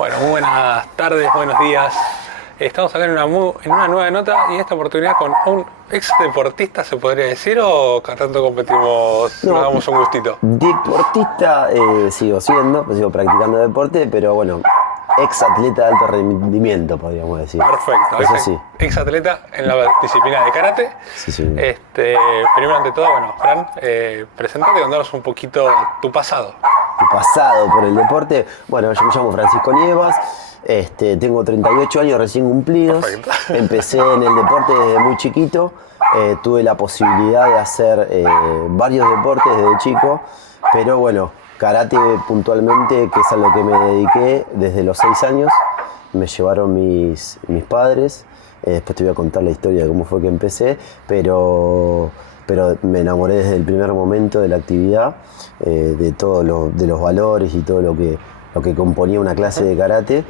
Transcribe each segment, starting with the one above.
Bueno, muy buenas tardes, buenos días. Estamos acá en una nueva nota y en esta oportunidad con un ex deportista, ¿se podría decir? ¿O cada tanto competimos, No, nos damos un gustito? deportista sigo siendo, pues sigo practicando deporte, pero bueno, ex atleta de alto rendimiento, podríamos decir. Perfecto, Eso sí. ex atleta en la disciplina de karate. Sí, sí. Primero ante todo, bueno, Fran, presentate y contanos un poquito tu pasado. Tu pasado por el deporte. Bueno, yo me llamo Francisco Nievas, tengo 38 años recién cumplidos. Perfecto. Empecé en el deporte desde muy chiquito. Tuve la posibilidad de hacer varios deportes desde chico, pero bueno, karate puntualmente, que es a lo que me dediqué desde los 6 años. Me llevaron mis padres. Después te voy a contar la historia de cómo fue que empecé, pero me enamoré desde el primer momento de la actividad, de los valores y todo lo que componía una clase de karate.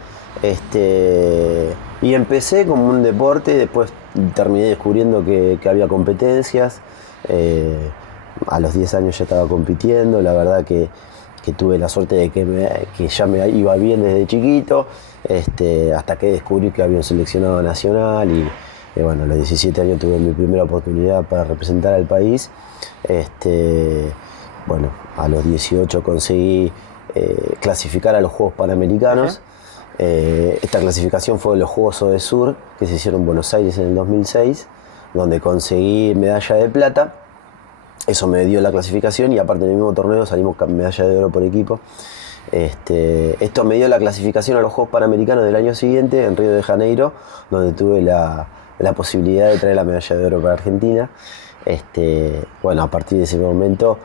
Y empecé como un deporte, después terminé descubriendo que había competencias. A los 10 años ya estaba compitiendo, la verdad que tuve la suerte de que ya me iba bien desde chiquito, hasta que descubrí que había un seleccionado nacional y bueno, a los 17 años tuve mi primera oportunidad para representar al país. Bueno, a los 18 conseguí clasificar a los Juegos Panamericanos. Esta clasificación fue de los Juegos ODESUR, que se hicieron en Buenos Aires en el 2006, donde conseguí medalla de plata. Eso me dio la clasificación y aparte en el mismo torneo salimos medalla de oro por equipo. Esto me dio la clasificación a los Juegos Panamericanos del año siguiente en Río de Janeiro, donde tuve la posibilidad de traer la medalla de oro para Argentina. Bueno, a partir de ese momento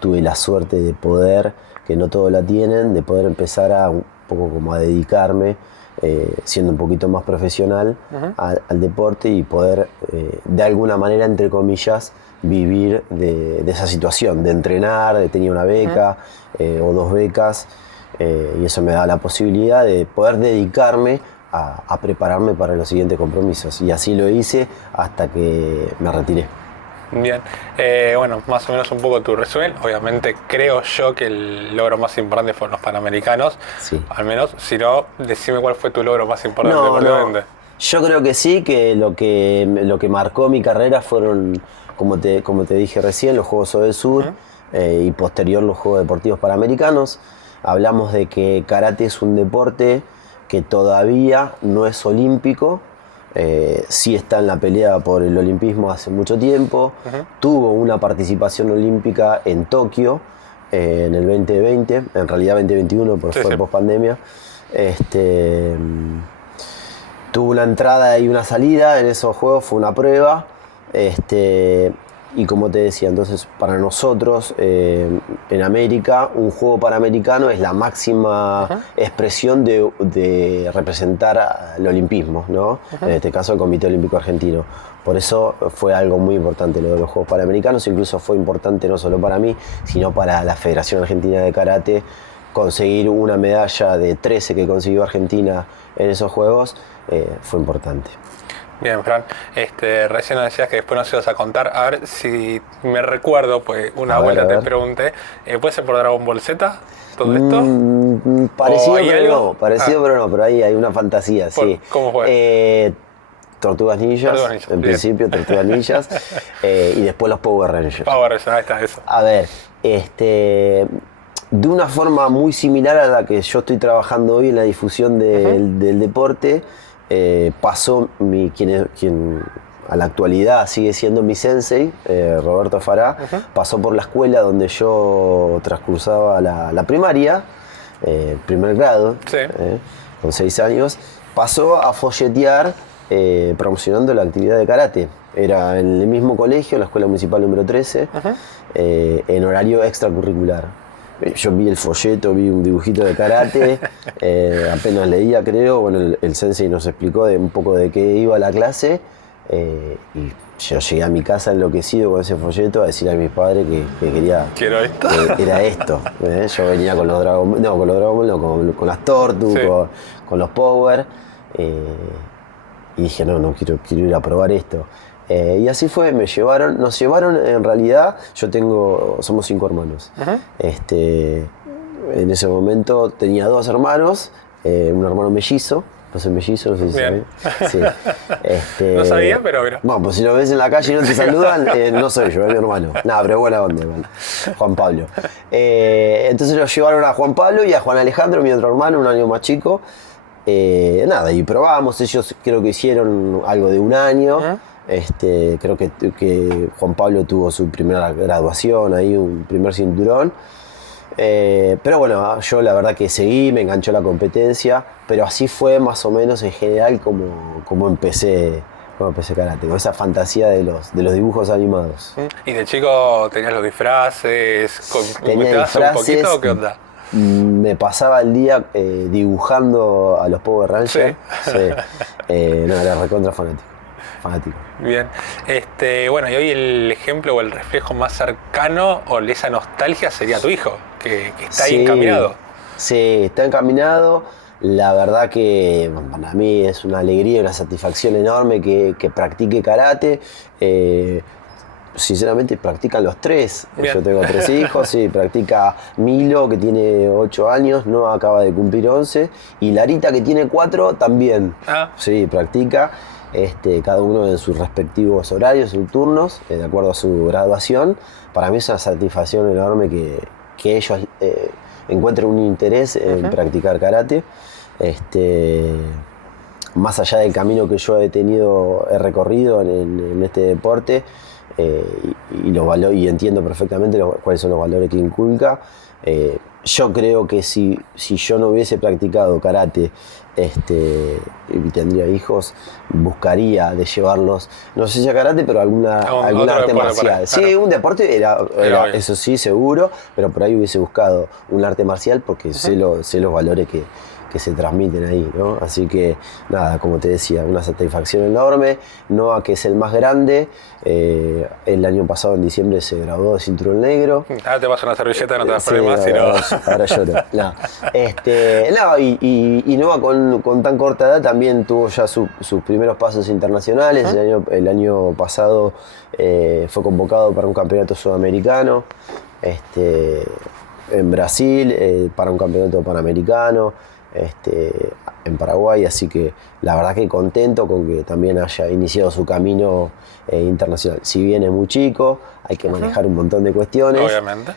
tuve la suerte de poder, que no todos la tienen, de poder empezar a un poco como a dedicarme, siendo un poquito más profesional al deporte y poder de alguna manera, entre comillas, vivir de esa situación, de entrenar, tenía una beca o 2 becas, y eso me da la posibilidad de poder dedicarme a prepararme para los siguientes compromisos. Y así lo hice hasta que me retiré. Bien, bueno, más o menos un poco tu resumen. Obviamente creo yo que el logro más importante fueron los Panamericanos, Sí. al menos. Si no, decime cuál fue tu logro más importante deportivamente. Yo creo que sí, que lo que marcó mi carrera fueron, como te dije recién, los Juegos ODESUR y posterior los Juegos Deportivos Panamericanos. Hablamos de que karate es un deporte que todavía no es olímpico. Sí está en la pelea por el olimpismo hace mucho tiempo. Tuvo una participación olímpica en Tokio en el 2020, en realidad 2021 porque fue post pandemia. Tuvo una entrada y una salida en esos juegos, fue una prueba. Y como te decía, entonces para nosotros en América, un juego panamericano es la máxima expresión de representar el olimpismo, ¿no? En este caso el Comité Olímpico Argentino. Por eso fue algo muy importante lo de los Juegos Panamericanos, incluso fue importante no solo para mí, sino para la Federación Argentina de Karate. Conseguir una medalla de 13 que consiguió Argentina en esos Juegos fue importante. Bien, Fran, recién nos decías que después nos ibas a contar, a ver si me recuerdo, pues una vuelta te pregunté, ¿puede ser por Dragon Ball Z todo esto? Parecido pero no, pero ahí hay una fantasía, sí. ¿Cómo fue? Tortugas Ninjas, en principio Tortugas Ninjas, y después los Power Rangers. Power Rangers, ahí está, eso. A ver, de una forma muy similar a la que yo estoy trabajando hoy en la difusión del deporte, pasó quien a la actualidad sigue siendo mi sensei, Roberto Fará, pasó por la escuela donde yo transcursaba la primaria, primer grado, con 6 años, pasó a folletear promocionando la actividad de karate. Era en el mismo colegio, en la Escuela Municipal número 13, en horario extracurricular. Yo vi el folleto, vi un dibujito de karate, apenas leía, creo. Bueno, el sensei nos explicó un poco de qué iba la clase, y yo llegué a mi casa enloquecido con ese folleto a decir a mis padres que quería. ¿Quiero esto? Que era esto. Yo venía con los Dragon Ball, con las Tortugas, con los Power, y dije, no, quiero ir a probar esto. Y así fue, nos llevaron en realidad, somos 5 hermanos. en ese momento tenía 2 hermanos, un hermano mellizo. No soy mellizo, no sé si Bien. Sí. No sabía, pero bueno. Bueno, pues si lo ves en la calle y no te saludan, no soy yo, es mi hermano. Nada, pero buena onda, igual. Juan Pablo. Entonces lo llevaron a Juan Pablo y a Juan Alejandro, mi otro hermano, un año más chico. Nada, y probamos, ellos creo que hicieron algo de un año. Creo que Juan Pablo tuvo su primera graduación ahí, un primer cinturón. Pero bueno, yo la verdad que seguí, me enganchó la competencia, pero así fue más o menos en general como empecé karate, con esa fantasía de los dibujos animados. ¿Y de chico tenías los disfraces? Tenía ¿Metías un disfraces, poquito o qué onda? me pasaba el día dibujando a los Power Rangers. Sí. No, era recontra fanático. Bien. Bueno, y hoy el ejemplo o el reflejo más cercano o esa nostalgia sería tu hijo, que está ahí encaminado. Sí, está encaminado. La verdad que para mí es una alegría y una satisfacción enorme que practique karate. Sinceramente practican los 3. Bien. Yo tengo 3 hijos, sí, practica Milo, que tiene 8 años, no acaba de cumplir 11, y Larita, que tiene 4, también. Sí, practica. Cada uno en sus respectivos horarios, sus turnos, de acuerdo a su graduación. Para mí es una satisfacción enorme que ellos encuentren un interés en practicar karate. Más allá del camino que yo he recorrido en este deporte, y entiendo perfectamente cuáles son los valores que inculca. Yo creo que si yo no hubiese practicado karate y tendría hijos, buscaría de llevarlos, no sé si a karate, pero algún arte marcial. Sí, un deporte era eso sí, seguro, pero por ahí hubiese buscado un arte marcial porque sé los valores que se transmiten ahí, ¿no? Así que nada, como te decía, una satisfacción enorme. Noah, que es el más grande, el año pasado en diciembre se graduó de cinturón negro. Ahora te paso una servilleta, no te das problemas, sino... Ahora lloro. Y Noah con tan corta edad también tuvo ya sus primeros pasos internacionales. El año pasado fue convocado para un campeonato sudamericano en Brasil, para un campeonato panamericano. En Paraguay, así que la verdad que contento con que también haya iniciado su camino internacional. Si bien es muy chico, hay que manejar un montón de cuestiones. Obviamente.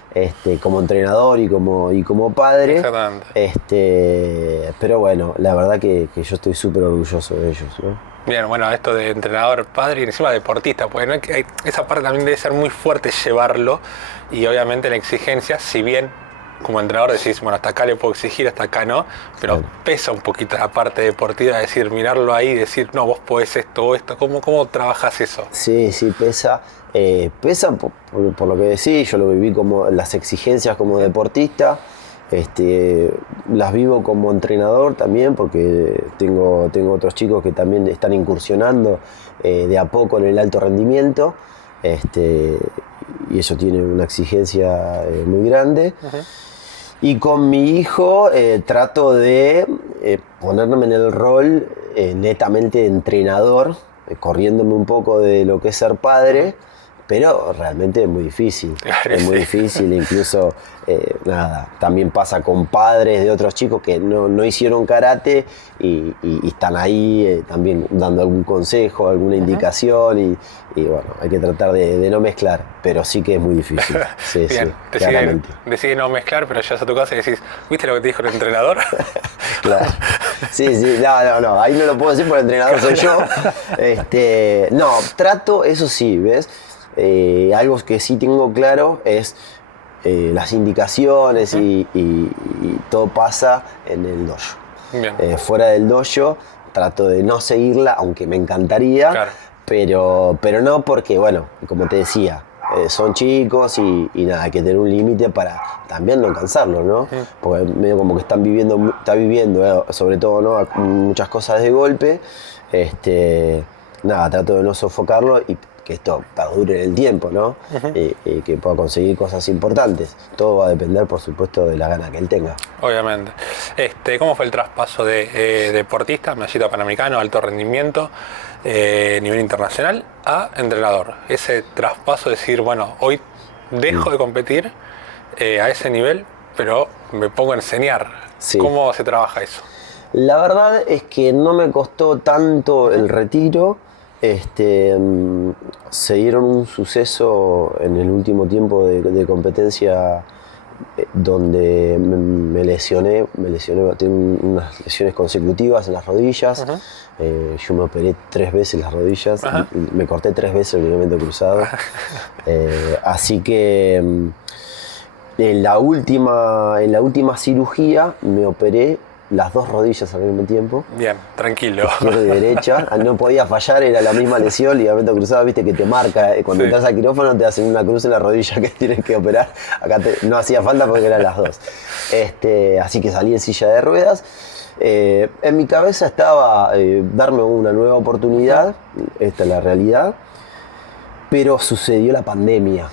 Como entrenador y como padre. Exactamente. Pero bueno, la verdad que yo estoy súper orgulloso de ellos, ¿no? Bien, bueno, esto de entrenador, padre y encima deportista, pues ¿no? Esa parte también debe ser muy fuerte llevarlo, y obviamente la exigencia, si bien como entrenador decís, bueno, hasta acá le puedo exigir, hasta acá no, pero pesa un poquito la parte deportiva, decir, mirarlo ahí y decir, no, vos podés esto o esto. ¿Cómo trabajas eso? Sí, pesa. Pesa por lo que decís, yo lo viví como las exigencias como deportista. Las vivo como entrenador también, porque tengo otros chicos que también están incursionando de a poco en el alto rendimiento, y eso tiene una exigencia muy grande. Y con mi hijo trato de ponerme en el rol netamente de entrenador, corriéndome un poco de lo que es ser padre, pero realmente es muy difícil. Es muy difícil, incluso también pasa con padres de otros chicos que no hicieron karate y están ahí también dando algún consejo, alguna indicación, y bueno, hay que tratar de no mezclar, pero sí que es muy difícil. Sí, bien, decide no mezclar, pero llegas a tu casa y decís, ¿viste lo que te dijo el entrenador? Claro. Sí, no, ahí no lo puedo decir porque el entrenador soy yo. No, trato, eso sí, ¿ves? Algo que sí tengo claro es las indicaciones y todo pasa en el dojo. Fuera del dojo trato de no seguirla, aunque me encantaría, claro. pero no porque, bueno, como te decía, son chicos y nada, hay que tener un límite para también no cansarlos, ¿no? Porque medio como que está viviendo, sobre todo, ¿no? Muchas cosas de golpe. Nada, trato de no sofocarlo y que esto perdure en el tiempo, ¿no? Y que pueda conseguir cosas importantes. Todo va a depender, por supuesto, de la gana que él tenga. Obviamente. ¿Cómo fue el traspaso de deportista, medallista panamericano, alto rendimiento, nivel internacional, a entrenador? Ese traspaso de decir, bueno, hoy dejo de competir a ese nivel, pero me pongo a enseñar. Sí. ¿Cómo se trabaja eso? La verdad es que no me costó tanto el retiro. Se dieron un suceso en el último tiempo de competencia donde me lesioné, tengo unas lesiones consecutivas en las rodillas. Yo me operé 3 veces las rodillas, me corté 3 veces el ligamento cruzado. Así que en la última cirugía me operé las 2 rodillas al mismo tiempo. Bien, tranquilo. Izquierda y derecha. No podía fallar, era la misma lesión, ligamento cruzado, viste que te marca. Cuando entras al quirófano te hacen una cruz en la rodilla que tienes que operar. Acá no hacía falta porque eran las 2. Así que salí en silla de ruedas. En mi cabeza estaba darme una nueva oportunidad, esta es la realidad, pero sucedió la pandemia.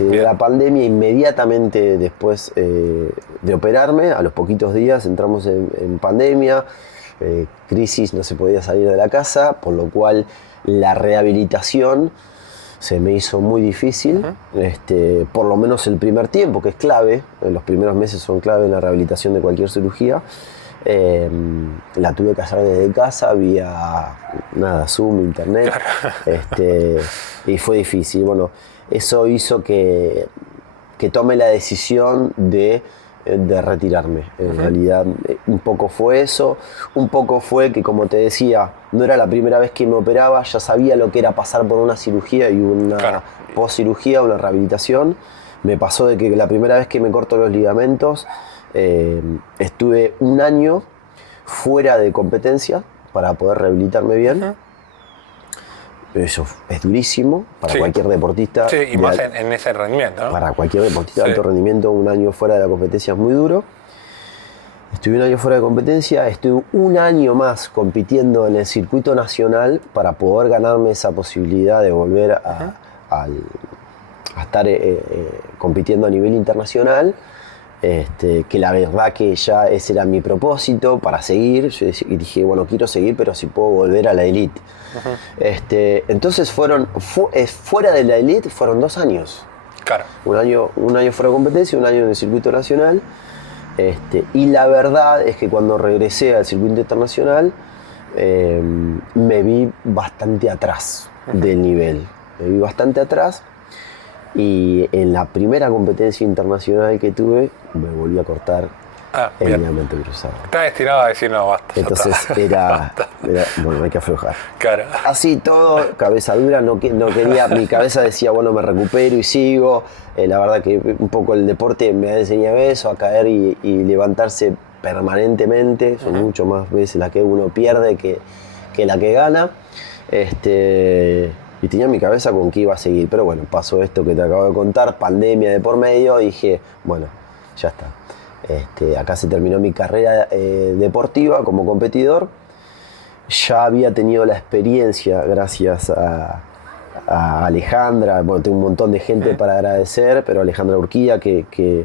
La pandemia inmediatamente después de operarme, a los poquitos días entramos en pandemia, crisis, no se podía salir de la casa, por lo cual la rehabilitación se me hizo muy difícil, por lo menos el primer tiempo, que es clave, los primeros meses son clave en la rehabilitación de cualquier cirugía. La tuve que hacer desde casa, vía Zoom, internet, y fue difícil. Bueno, eso hizo que tome la decisión de retirarme. En realidad, un poco fue eso, un poco fue que, como te decía, no era la primera vez que me operaba, ya sabía lo que era pasar por una cirugía y una post-cirugía, una rehabilitación. Me pasó de que la primera vez que me corto los ligamentos, estuve 1 año fuera de competencia para poder rehabilitarme bien. Eso es durísimo para cualquier deportista. Sí, y más en ese rendimiento, ¿no? Para cualquier deportista de alto rendimiento, 1 año fuera de la competencia es muy duro. Estuve 1 año fuera de competencia, estuve 1 año más compitiendo en el circuito nacional para poder ganarme esa posibilidad de volver a estar compitiendo a nivel internacional. Que la verdad que ya ese era mi propósito para seguir. Yo dije, bueno, quiero seguir, pero si puedo volver a la elite. Entonces fuera de la elite fueron 2 años. Claro. Un año fuera de competencia, 1 año en el circuito nacional. Y la verdad es que cuando regresé al circuito internacional me vi bastante atrás del nivel. Me vi bastante atrás. Y en la primera competencia internacional que tuve, me volví a cortar el ligamento cruzado. Está destinado a decir no, basta. Entonces bueno, hay que aflojar. Claro. Así todo, cabeza dura, no quería, mi cabeza decía, bueno, me recupero y sigo. La verdad que un poco el deporte me ha enseñado eso, a caer y levantarse permanentemente. Son mucho más veces las que uno pierde que la que gana. Y tenía en mi cabeza con que iba a seguir, pero bueno, pasó esto que te acabo de contar, pandemia de por medio, y dije, bueno, ya está. Acá se terminó mi carrera deportiva como competidor. Ya había tenido la experiencia gracias a Alejandra, bueno, tengo un montón de gente para agradecer, pero Alejandra Urquía que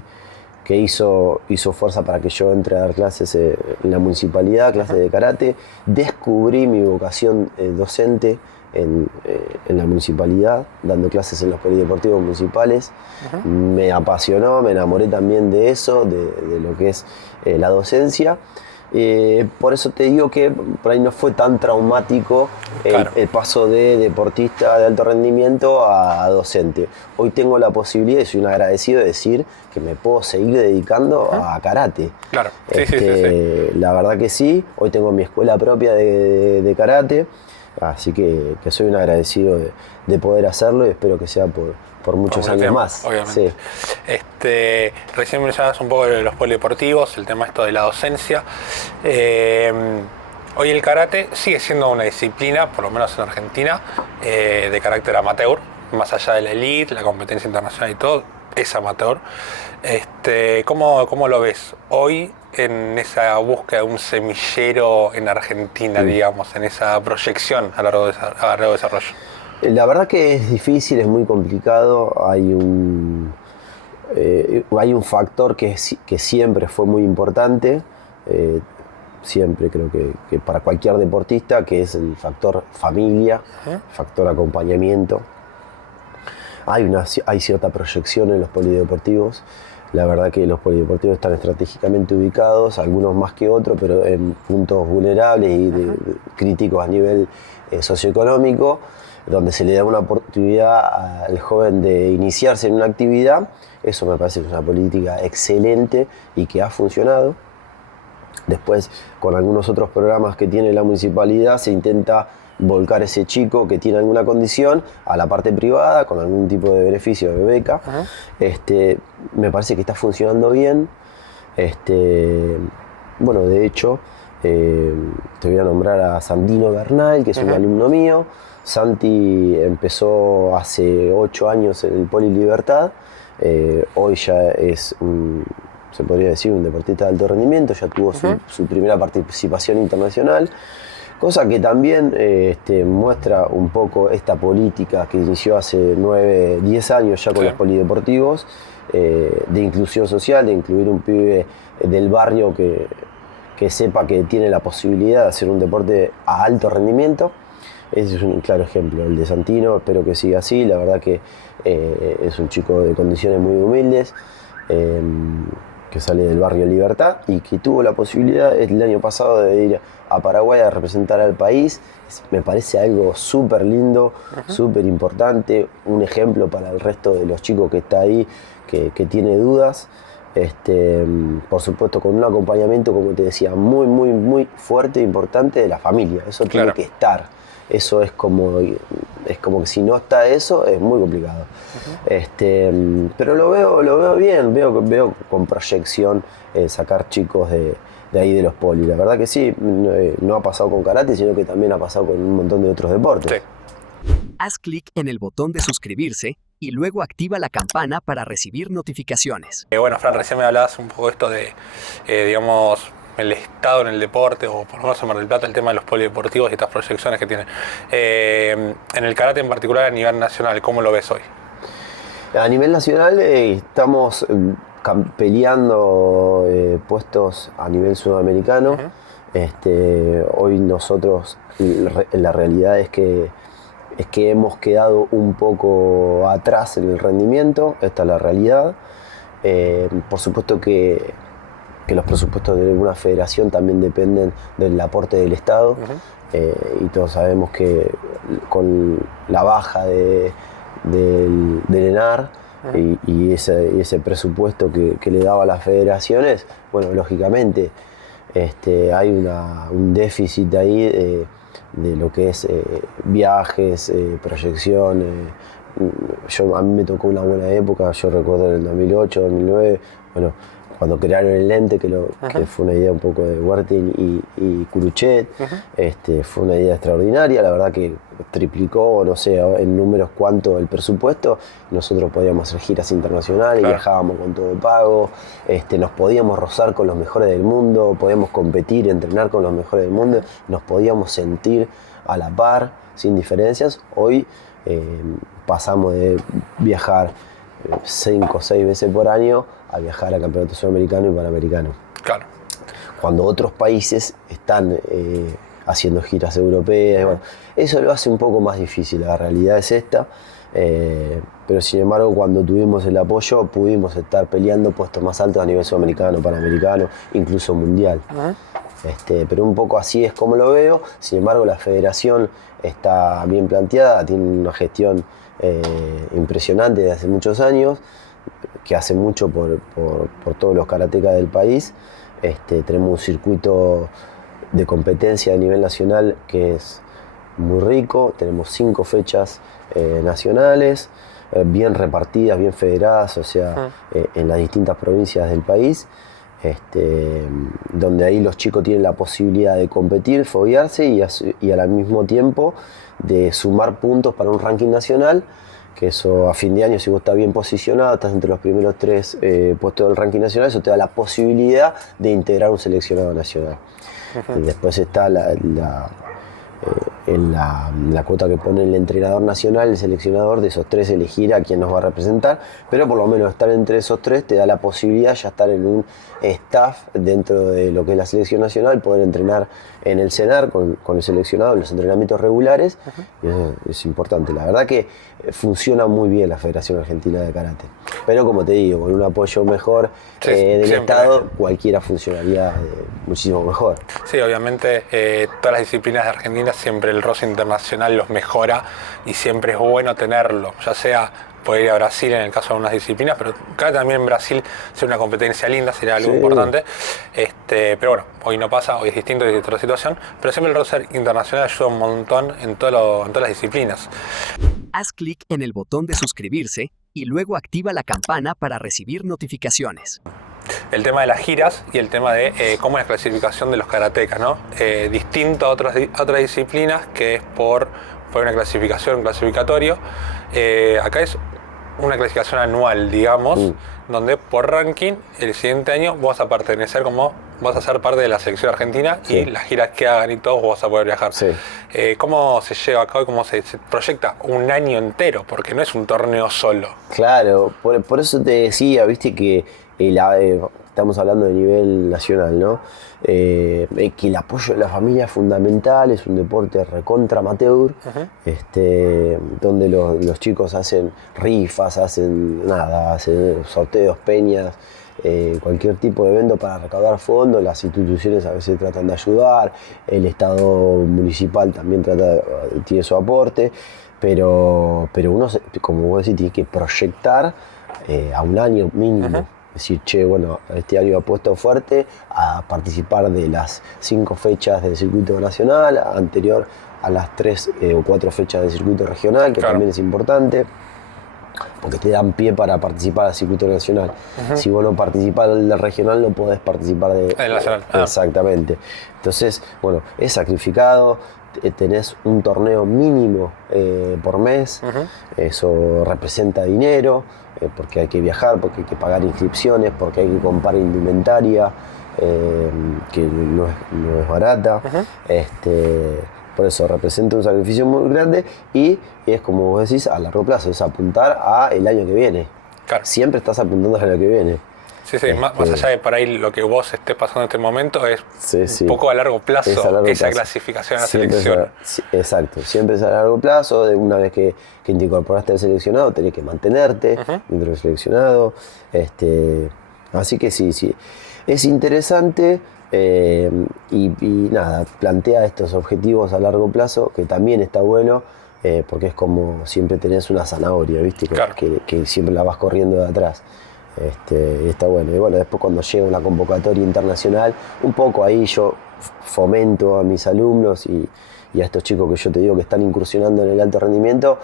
hizo fuerza para que yo entre a dar clases en la municipalidad, clases de karate. Descubrí mi vocación docente en la municipalidad, dando clases en los polideportivos municipales. Me apasionó, me enamoré también de eso, de lo que es la docencia. Por eso te digo que por ahí no fue tan traumático el paso de deportista de alto rendimiento a docente. Hoy tengo la posibilidad, y soy un agradecido de decir que me puedo seguir dedicando a karate. Claro, sí. La verdad que sí, hoy tengo mi escuela propia de karate. Así que soy un agradecido de poder hacerlo y espero que sea por muchos años más. Obviamente. Sí. Recién mencionabas un poco de los polideportivos, el tema esto de la docencia. Hoy el karate sigue siendo una disciplina, por lo menos en Argentina, de carácter amateur, más allá de la elite, la competencia internacional y todo, es amateur. ¿Cómo lo ves hoy en esa búsqueda de un semillero en Argentina, digamos, en esa proyección a largo desarrollo? La verdad que es difícil, es muy complicado. Hay un factor que siempre fue muy importante, siempre creo que para cualquier deportista, que es el factor familia, factor acompañamiento. Hay cierta proyección en los polideportivos. La verdad que los polideportivos están estratégicamente ubicados, algunos más que otros, pero en puntos vulnerables y críticos a nivel socioeconómico, donde se le da una oportunidad al joven de iniciarse en una actividad. Eso me parece que es una política excelente y que ha funcionado. Después, con algunos otros programas que tiene la municipalidad, se intenta volcar ese chico que tiene alguna condición a la parte privada, con algún tipo de beneficio de beca. Me parece que está funcionando bien. Bueno, de hecho, te voy a nombrar a Sandino Bernal, que es un alumno mío. Santi empezó hace 8 años en el Poli Libertad. Hoy ya es se podría decir un deportista de alto rendimiento, ya tuvo su primera participación internacional, cosa que también muestra un poco esta política que inició hace 9, 10 años ya con los polideportivos, de inclusión social, de incluir un pibe del barrio que sepa que tiene la posibilidad de hacer un deporte a alto rendimiento. Ese es un claro ejemplo, el de Santino. Espero que siga así. La verdad que es un chico de condiciones muy humildes, que sale del barrio Libertad y que tuvo la posibilidad el año pasado de ir a Paraguay a representar al país. Me parece algo súper lindo, súper importante, un ejemplo para el resto de los chicos que está ahí, que tiene dudas. Por supuesto con un acompañamiento, como te decía, muy, muy, muy fuerte e importante de la familia. Eso tiene que estar. Eso es como que si no está eso, es muy complicado. Pero lo veo bien, veo con proyección sacar chicos de ahí de los polis. La verdad que sí, no ha pasado con karate, sino que también ha pasado con un montón de otros deportes. Haz clic en el botón de suscribirse y luego activa la campana para recibir notificaciones. Bueno, Fran, recién me hablabas un poco esto de, digamos, el estado en el deporte, o por lo menos en Mar del Plata, el tema de los polideportivos y estas proyecciones que tienen. En el karate en particular a nivel nacional, ¿cómo lo ves hoy? A nivel nacional estamos peleando puestos a nivel sudamericano. Hoy nosotros, la realidad es que hemos quedado un poco atrás en el rendimiento. Esta es la realidad. Por supuesto que los presupuestos de una federación también dependen del aporte del Estado, y todos sabemos que con la baja del ENAR y ese presupuesto que le daba a las federaciones, bueno, lógicamente hay un déficit ahí de lo que es viajes, proyección. A mí me tocó una buena época, yo recuerdo en el 2008, 2009, bueno, cuando crearon el ente, que fue una idea un poco de Huertin y Curuchet. Fue una idea extraordinaria, la verdad que triplicó, no sé, en números cuánto el presupuesto. Nosotros podíamos hacer giras internacionales, viajábamos con todo pago, nos podíamos rozar con los mejores del mundo, podíamos competir, entrenar con los mejores del mundo, nos podíamos sentir a la par, sin diferencias. Hoy pasamos de viajar 5 o 6 veces por año a viajar a campeonato sudamericano y panamericano. Claro. Cuando otros países están haciendo giras europeas, bueno, eso lo hace un poco más difícil. La realidad es esta, pero sin embargo cuando tuvimos el apoyo pudimos estar peleando puestos más altos a nivel sudamericano, panamericano, incluso mundial. Pero un poco así es como lo veo. Sin embargo la federación está bien planteada, tiene una gestión impresionante desde hace muchos años, que hace mucho por todos los karatecas del país. Tenemos un circuito de competencia a nivel nacional que es muy rico. Tenemos 5 fechas nacionales, bien repartidas, bien federadas, o sea, en las distintas provincias del país, donde ahí los chicos tienen la posibilidad de competir, foguearse y al mismo tiempo de sumar puntos para un ranking nacional, que eso a fin de año, si vos estás bien posicionado, estás entre los primeros 3 puestos del ranking nacional, eso te da la posibilidad de integrar un seleccionado nacional. Y después está en la cuota que pone el entrenador nacional, el seleccionador, de esos 3 elegir a quién nos va a representar, pero por lo menos estar entre esos 3 te da la posibilidad ya estar en un staff dentro de lo que es la selección nacional, poder entrenar en el CENAR con el seleccionado en los entrenamientos regulares. Y eso es importante. La verdad que funciona muy bien la Federación Argentina de Karate, pero como te digo, con un apoyo mejor del Estado, cualquiera funcionaría muchísimo mejor. Sí, obviamente todas las disciplinas de Argentina siempre el roce internacional los mejora y siempre es bueno tenerlo, ya sea poder ir a Brasil en el caso de algunas disciplinas, pero acá también en Brasil sería una competencia linda, sería algo importante. Pero bueno, hoy no pasa, hoy es distinto, es otra situación, pero siempre el roce internacional ayuda un montón en todas las disciplinas. Haz clic en el botón de suscribirse y luego activa la campana para recibir notificaciones. El tema de las giras y el tema de cómo es la clasificación de los karatecas, ¿no? Distinto a otras disciplinas que es por una clasificación, un clasificatorio. Acá es una clasificación anual, digamos, donde por ranking el siguiente año vas a pertenecer vas a ser parte de la selección argentina y las giras que hagan y todo vas a poder viajar. ¿Cómo se lleva a cabo y cómo se proyecta un año entero? Porque no es un torneo solo. Claro, por eso te decía, viste que estamos hablando de nivel nacional, ¿no? Que el apoyo de la familia es fundamental, es un deporte recontra amateur, donde los chicos hacen rifas, hacen sorteos, peñas, cualquier tipo de evento para recaudar fondos. Las instituciones a veces tratan de ayudar, el Estado municipal también tiene su aporte, pero uno, como vos decís, tiene que proyectar a un año mínimo. Decir, bueno, este año ha puesto fuerte a participar de las 5 fechas del circuito nacional, anterior a las 3 o 4 fechas del circuito regional, que también es importante, porque te dan pie para participar del circuito nacional. Si vos no participás del regional, no podés participar del nacional. Exactamente. Entonces, bueno, es sacrificado. Tenés un torneo mínimo por mes, eso representa dinero, porque hay que viajar, porque hay que pagar inscripciones, porque hay que comprar indumentaria, que no es barata. Por eso representa un sacrificio muy grande y es, como vos decís, a largo plazo, es apuntar a el año que viene. Claro. Siempre estás apuntando al año que viene. Sí, más allá de por ahí lo que vos estés pasando en este momento es un poco a largo plazo, esa clasificación a la selección. Exacto, siempre es a largo plazo. Una vez que te incorporaste al seleccionado, tenés que mantenerte dentro del seleccionado. Así que sí, es interesante y nada, plantea estos objetivos a largo plazo, que también está bueno, porque es como siempre tenés una zanahoria, ¿viste? Que siempre la vas corriendo de atrás. Y está bueno. Y bueno, después cuando llega una convocatoria internacional, un poco ahí yo fomento a mis alumnos y a estos chicos que yo te digo que están incursionando en el alto rendimiento,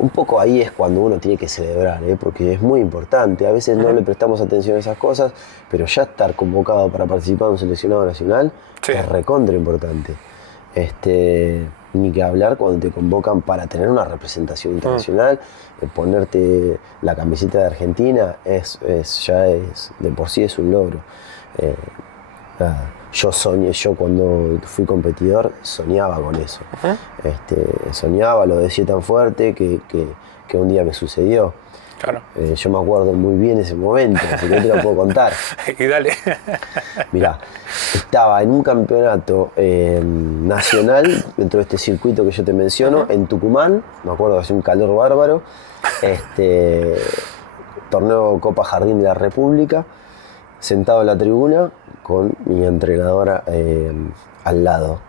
un poco ahí es cuando uno tiene que celebrar, porque es muy importante. A veces no le prestamos atención a esas cosas, pero ya estar convocado para participar en un seleccionado nacional es recontra importante. Ni que hablar cuando te convocan para tener una representación internacional, ponerte la camiseta de Argentina ya de por sí es un logro. Yo cuando fui competidor soñaba con eso. Soñaba, lo decía tan fuerte que un día me sucedió. Claro. Yo me acuerdo muy bien ese momento, así que te lo puedo contar. Y dale. Mirá, estaba en un campeonato nacional dentro de este circuito que yo te menciono, en Tucumán. Me acuerdo que hacía un calor bárbaro. Torneo Copa Jardín de la República, sentado en la tribuna con mi entrenadora al lado.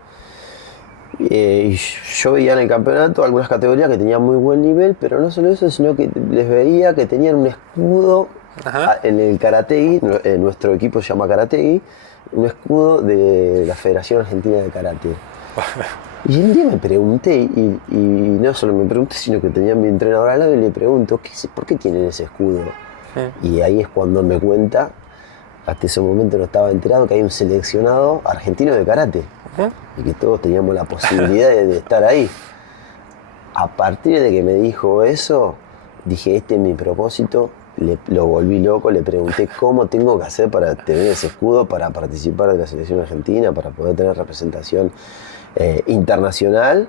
Y yo veía en el campeonato algunas categorías que tenían muy buen nivel, pero no solo eso, sino que les veía que tenían un escudo en el Karategi, nuestro equipo se llama Karategi, un escudo de la Federación Argentina de Karate. Y un día me pregunté, y no solo me pregunté, sino que tenía a mi entrenador al lado y le pregunto, ¿por qué tienen ese escudo? Y ahí es cuando me cuenta, hasta ese momento no estaba enterado, que hay un seleccionado argentino de karate. Y que todos teníamos la posibilidad de estar ahí. A partir de que me dijo eso, dije, este es mi propósito, lo volví loco, le pregunté cómo tengo que hacer para tener ese escudo, para participar de la selección argentina, para poder tener representación internacional.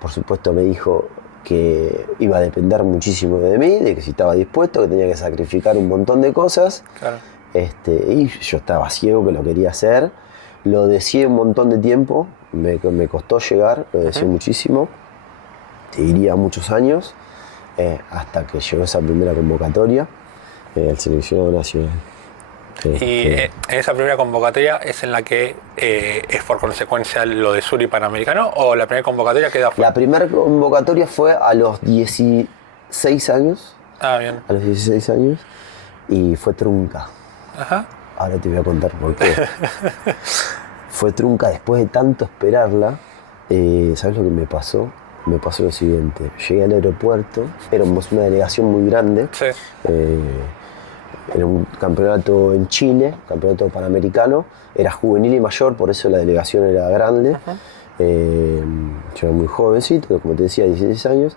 por supuesto me dijo que iba a depender muchísimo de mí, de que si estaba dispuesto, que tenía que sacrificar un montón de cosas. Claro. Y yo estaba ciego, que lo quería hacer. Lo deseé un montón de tiempo, me costó llegar, lo deseé muchísimo. Te diría muchos años, hasta que llegó esa primera convocatoria al seleccionado nacional. Y en esa primera convocatoria es en la que es por consecuencia lo de Sur y Panamericano, o la primera convocatoria queda fuera. La primera convocatoria fue a los 16 años. Ah, bien. A los 16 años, y fue trunca. Ajá. Ahora te voy a contar por qué. Fue trunca después de tanto esperarla. ¿Sabes lo que me pasó? Me pasó lo siguiente. Llegué al aeropuerto, éramos una delegación muy grande. Sí. Era un campeonato en Chile, campeonato panamericano. Era juvenil y mayor, por eso la delegación era grande. Yo era muy jovencito, como te decía, 16 años.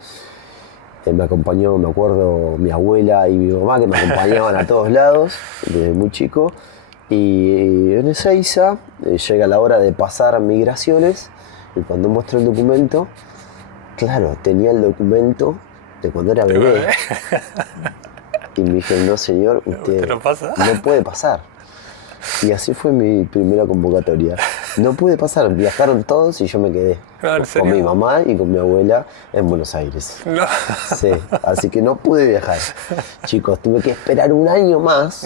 Me acompañó, me acuerdo, mi abuela y mi mamá, que me acompañaban a todos lados desde muy chico. Y en Ezeiza llega la hora de pasar migraciones, y cuando muestro el documento, claro, tenía el documento de cuando era bebé. Y me dijeron, no señor, usted no pasa. no puede pasar. Y así fue mi primera convocatoria. No pude pasar, viajaron todos y yo me quedé No, ¿en serio? con mi mamá y con mi abuela en Buenos Aires. No. Sí, así que no pude viajar. Chicos, tuve que esperar un año más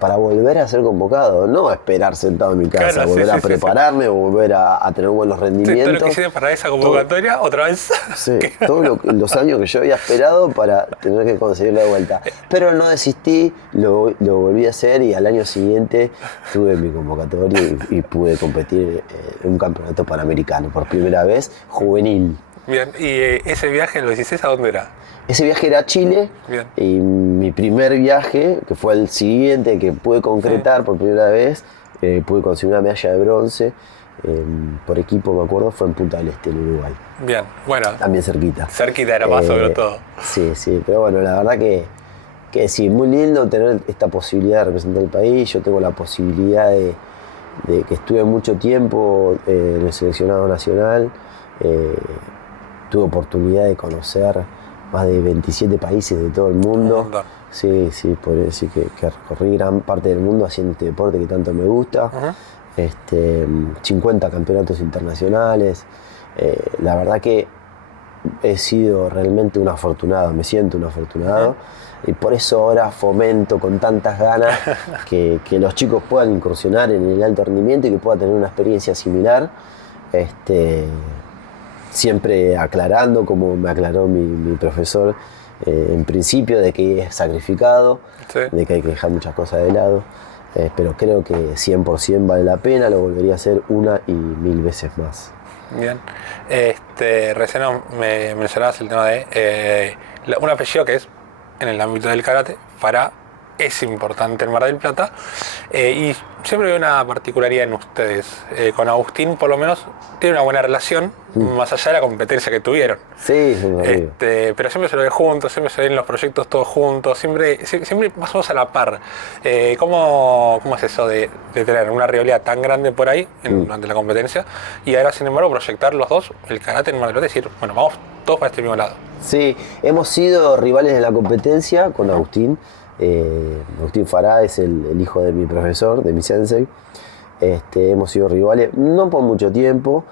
para volver a ser convocado. No esperar sentado en mi casa, Claro, volver sí, a sí, prepararme, volver a tener buenos Sí, rendimientos. todo lo que hiciste para esa convocatoria, otra vez. Sí, todos los años que yo había esperado para tener que conseguir la vuelta. Pero no desistí, lo volví a hacer, y al año siguiente tuve mi convocatoria y pude competir en un campeonato panamericano por primera vez, juvenil. Bien, ¿y ese viaje en los 16 a dónde era? Ese viaje era a Chile. Bien. Y mi primer viaje, que fue el siguiente que pude concretar por primera vez, pude conseguir una medalla de bronce por equipo, me acuerdo, fue en Punta del Este, en Uruguay. Bien, bueno. También cerquita. Cerquita era más sobre todo. Sí, pero bueno, la verdad que sí, muy lindo tener esta posibilidad de representar el país. Yo tengo la posibilidad de que estuve mucho tiempo en el seleccionado nacional. Tuve oportunidad de conocer más de 27 países de todo el mundo. Sí, podría decir que recorrí gran parte del mundo haciendo este deporte que tanto me gusta. 50 campeonatos internacionales. La verdad que he sido realmente un afortunado, me siento un afortunado. Y por eso ahora fomento con tantas ganas que los chicos puedan incursionar en el alto rendimiento y que puedan tener una experiencia similar. Siempre aclarando, como me aclaró mi profesor en principio, de que es sacrificado, de que hay que dejar muchas cosas de lado, pero creo que 100% vale la pena, lo volvería a hacer una y 1000 veces más. Bien, recién me mencionabas el tema de un apellido que es en el ámbito del karate, Farah, es importante en Mar del Plata, y siempre hay una particularidad en ustedes. Con Agustín, por lo menos, tiene una buena relación, más allá de la competencia que tuvieron. Sí, pero siempre se lo ve juntos, siempre se ven los proyectos todos juntos, siempre más o menos a la par. ¿Cómo es eso de tener una rivalidad tan grande por ahí durante la competencia, y ahora, sin embargo, proyectar los dos el karate en Mar del Plata y decir, bueno, vamos todos para este mismo lado? Sí, hemos sido rivales de la competencia con Agustín. Agustín Farah es el hijo de mi profesor, de mi sensei. Hemos sido rivales, no por mucho tiempo,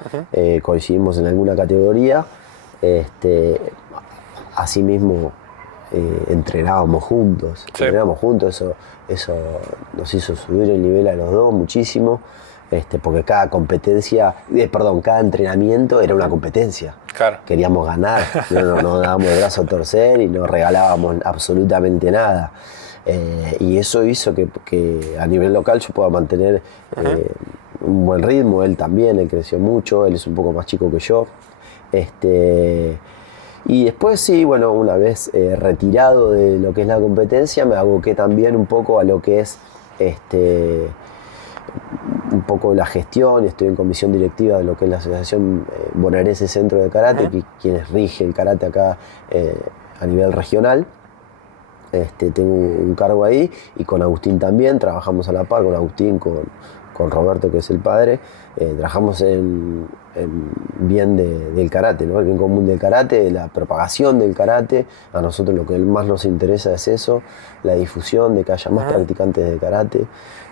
coincidimos en alguna categoría. Asimismo, entrenábamos juntos, eso nos hizo subir el nivel a los dos muchísimo. Porque cada cada entrenamiento era una competencia. Claro. Queríamos ganar, no dábamos el brazo a torcer y no regalábamos absolutamente nada. Y eso hizo que a nivel local yo pueda mantener un buen ritmo. Él también, él creció mucho, él es un poco más chico que yo. Y después sí, bueno, una vez retirado de lo que es la competencia, me aboqué también un poco a lo que es un poco la gestión. Estoy en comisión directiva de lo que es la Asociación Bonaerense Centro de Karate, quienes rige el karate acá a nivel regional. Tengo un cargo ahí, y con Agustín también, trabajamos a la par, con Agustín, con con Roberto, que es el padre, trabajamos en bien del karate, ¿no? El bien común del karate, la propagación del karate. A nosotros lo que más nos interesa es eso, la difusión, de que haya más practicantes de karate,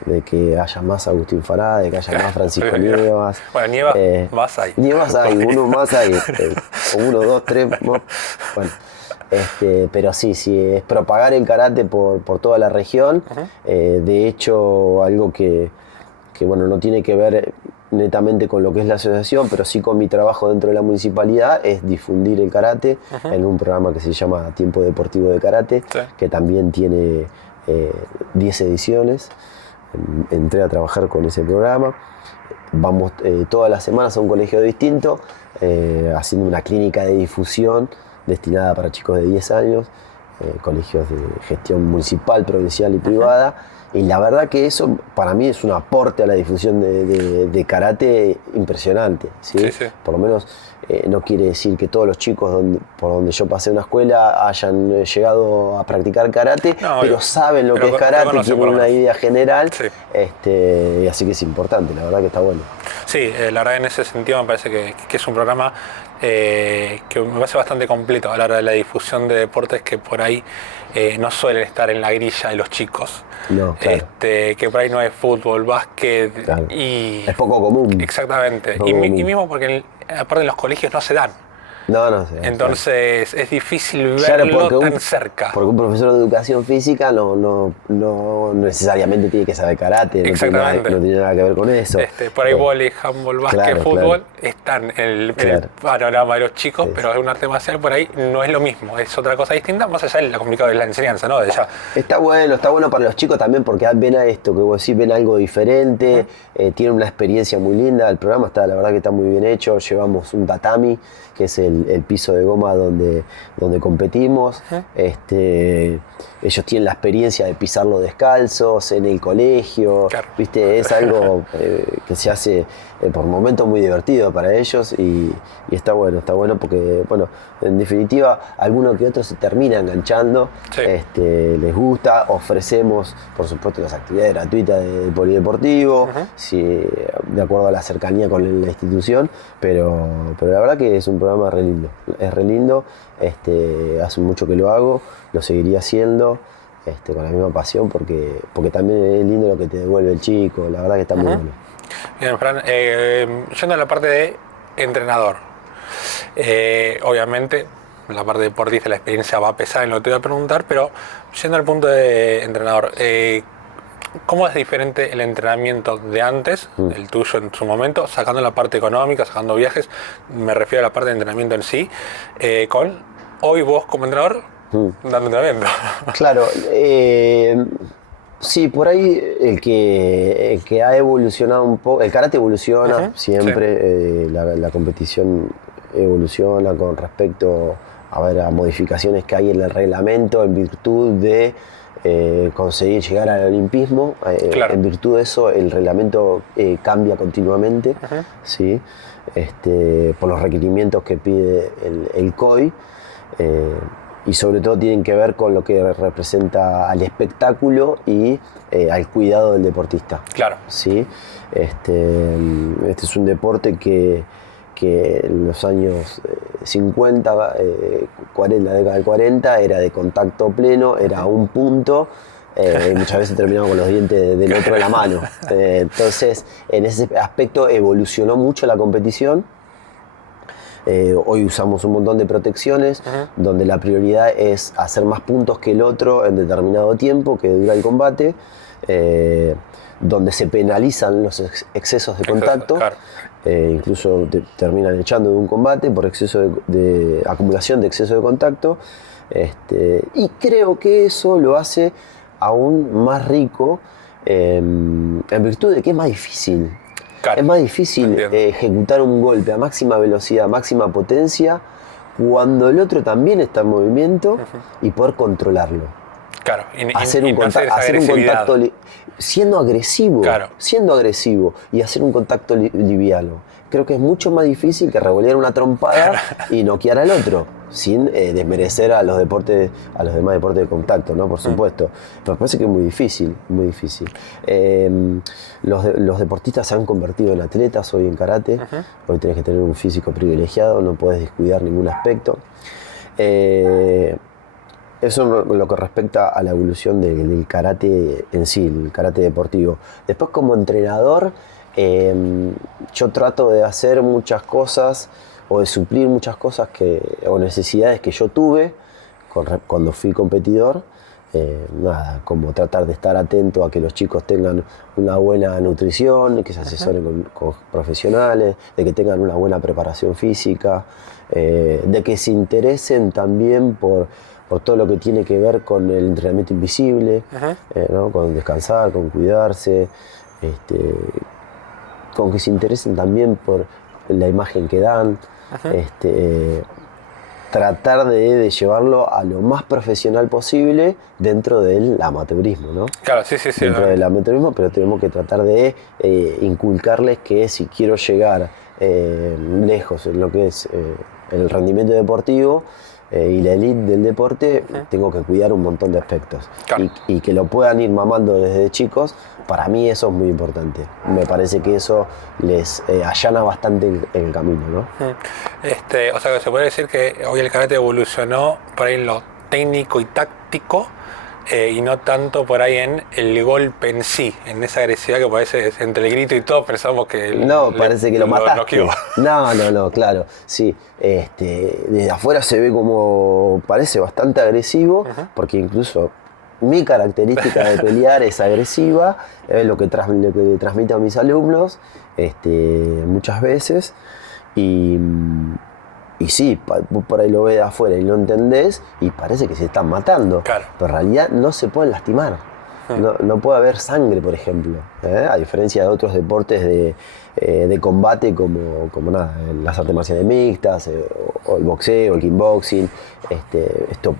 de que haya más Agustín Fará, de que haya más Francisco Nievas. Bueno, Nievas más hay. Nievas hay, uno más hay, o 1, 2, 3, bueno. Pero sí, es propagar el karate por toda la región. De hecho, algo que bueno, no tiene que ver netamente con lo que es la asociación, pero sí con mi trabajo dentro de la municipalidad, es difundir el karate en un programa que se llama Tiempo Deportivo de Karate, que también tiene 10 ediciones. Entré a trabajar con ese programa. Vamos todas las semanas a un colegio distinto, haciendo una clínica de difusión destinada para chicos de 10 años, colegios de gestión municipal, provincial y privada. Y la verdad que eso para mí es un aporte a la difusión de karate impresionante, ¿sí? Sí. Por lo menos no quiere decir que todos los chicos por donde yo pasé una escuela hayan llegado a practicar karate, pero saben lo que es karate, tienen una idea general, y así que es importante, la verdad que está bueno. Sí, la verdad en ese sentido me parece que es un programa que me parece bastante completo a la hora de la difusión de deportes que por ahí no suelen estar en la grilla de los chicos. No, claro. Que por ahí no hay fútbol, básquet, claro. Y es poco común. Exactamente. Y mismo porque aparte en los colegios no se dan. No sé. Entonces es difícil verlo tan cerca. Porque un profesor de educación física no necesariamente tiene que saber karate, Exactamente. No tiene nada que ver con eso. Por ahí vóley, handball, básquet, fútbol están en el panorama de los chicos, pero es un arte marcial por ahí no es lo mismo, es otra cosa distinta, más allá de lo complicado de la enseñanza, ¿no? Está bueno para los chicos también porque ven a esto, que vos decís, ven algo diferente, tienen una experiencia muy linda, el programa la verdad que está muy bien hecho, llevamos un tatami, que es el piso de goma donde competimos. Ellos tienen la experiencia de pisarlo descalzos en el colegio, claro. ¿Viste? Es algo que se hace por momentos muy divertido para ellos y está bueno porque, bueno, en definitiva, alguno que otro se termina enganchando, sí. Les gusta, ofrecemos, por supuesto, las actividades gratuitas del polideportivo, de acuerdo a la cercanía con la institución, pero la verdad que es un programa re lindo, es re lindo, hace mucho que lo hago, lo seguiría haciendo, con la misma pasión porque también es lindo lo que te devuelve el chico, la verdad que está muy bueno. Bien, Fran, yendo a la parte de entrenador, obviamente la parte deportista, la experiencia va a pesar en lo que te voy a preguntar, pero yendo al punto de entrenador, ¿cómo es diferente el entrenamiento de antes, el tuyo en su momento, sacando la parte económica, sacando viajes, me refiero a la parte de entrenamiento en sí, con hoy vos como entrenador dando entrenamiento? Claro, sí, por ahí el que ha evolucionado un poco, el karate evoluciona siempre, sí. La competición evoluciona con respecto a modificaciones que hay en el reglamento en virtud de conseguir llegar al olimpismo. Claro. En virtud de eso el reglamento cambia continuamente, ¿sí? Por los requerimientos que pide el COI. Y sobre todo tienen que ver con lo que representa al espectáculo y al cuidado del deportista. Claro. ¿Sí? Este es un deporte que en los años 50, 40, la década del 40, era de contacto pleno, era un punto, y muchas veces terminaba con los dientes del otro de la mano. Entonces, en ese aspecto evolucionó mucho la competición. Hoy usamos un montón de protecciones donde la prioridad es hacer más puntos que el otro en determinado tiempo que dura el combate, donde se penalizan los excesos de contacto, claro. Incluso terminan echando de un combate por exceso de acumulación de exceso de contacto, y creo que eso lo hace aún más rico en virtud de que es más difícil. Claro, es más difícil ejecutar un golpe a máxima velocidad, máxima potencia, cuando el otro también está en movimiento y poder controlarlo. Claro, hacer un, no hacer esa hacer un agresividad. contacto siendo agresivo, Claro. siendo agresivo y hacer un contacto liviano. Creo que es mucho más difícil que revolear una trompada y noquear al otro, sin desmerecer a los deportes, a los demás deportes de contacto, ¿no? Por supuesto. Pero me parece que es muy difícil, muy difícil. Los deportistas se han convertido en atletas hoy en karate. Hoy tenés que tener un físico privilegiado, no podés descuidar ningún aspecto. Eso en lo que respecta a la evolución del karate en sí, el karate deportivo. Después, como entrenador, yo trato de hacer muchas cosas o de suplir muchas cosas o necesidades que yo tuve cuando fui competidor. Nada, como tratar de estar atento a que los chicos tengan una buena nutrición, que se asesoren con profesionales, de que tengan una buena preparación física, de que se interesen también por todo lo que tiene que ver con el entrenamiento invisible, ¿no? Con descansar, con cuidarse, con que se interesen también por la imagen que dan, tratar de llevarlo a lo más profesional posible dentro del amateurismo, ¿no? Claro, sí. Dentro del amateurismo, pero tenemos que tratar de inculcarles que si quiero llegar lejos en lo que es el rendimiento deportivo y la elite del deporte, tengo que cuidar un montón de aspectos. Claro. Y que lo puedan ir mamando desde chicos, para mí eso es muy importante. Me parece que eso les allana bastante el camino, ¿no? O sea, que se puede decir que hoy el karate evolucionó por ahí en lo técnico y táctico, y no tanto por ahí en el golpe en sí, en esa agresividad que parece entre el grito y todo pensamos que parece que lo mataste. No, claro, sí. Desde afuera se ve como, parece bastante agresivo, porque incluso mi característica de pelear es agresiva, es lo que transmito a mis alumnos muchas veces, y sí, vos por ahí lo ves de afuera y lo entendés y parece que se están matando. Claro. Pero en realidad no se pueden lastimar. No puede haber sangre, por ejemplo. A diferencia de otros deportes de combate como las artes marciales mixtas, o el boxeo, el kickboxing. Esto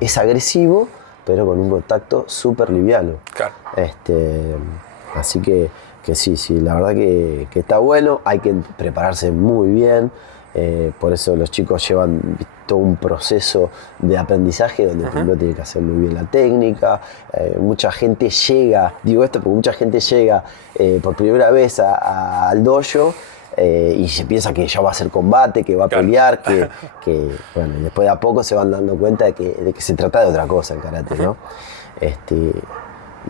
es agresivo, pero con un contacto súper liviano. Claro. Así que sí, la verdad que está bueno. Hay que prepararse muy bien. Por eso los chicos llevan todo un proceso de aprendizaje donde primero tienen que hacer muy bien la técnica. Mucha gente llega, digo esto porque mucha gente llega por primera vez al dojo y se piensa que ya va a hacer combate, que va a pelear, que bueno, después de a poco se van dando cuenta de que se trata de otra cosa el karate, ¿no?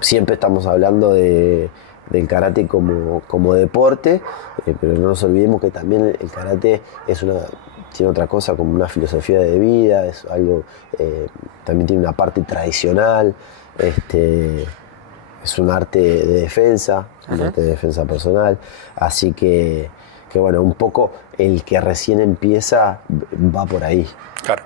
Siempre estamos hablando del karate como deporte, pero no nos olvidemos que también el karate tiene otra cosa como una filosofía de vida, es algo, también tiene una parte tradicional, es un arte de defensa, un arte de defensa personal, así que bueno, un poco el que recién empieza va por ahí,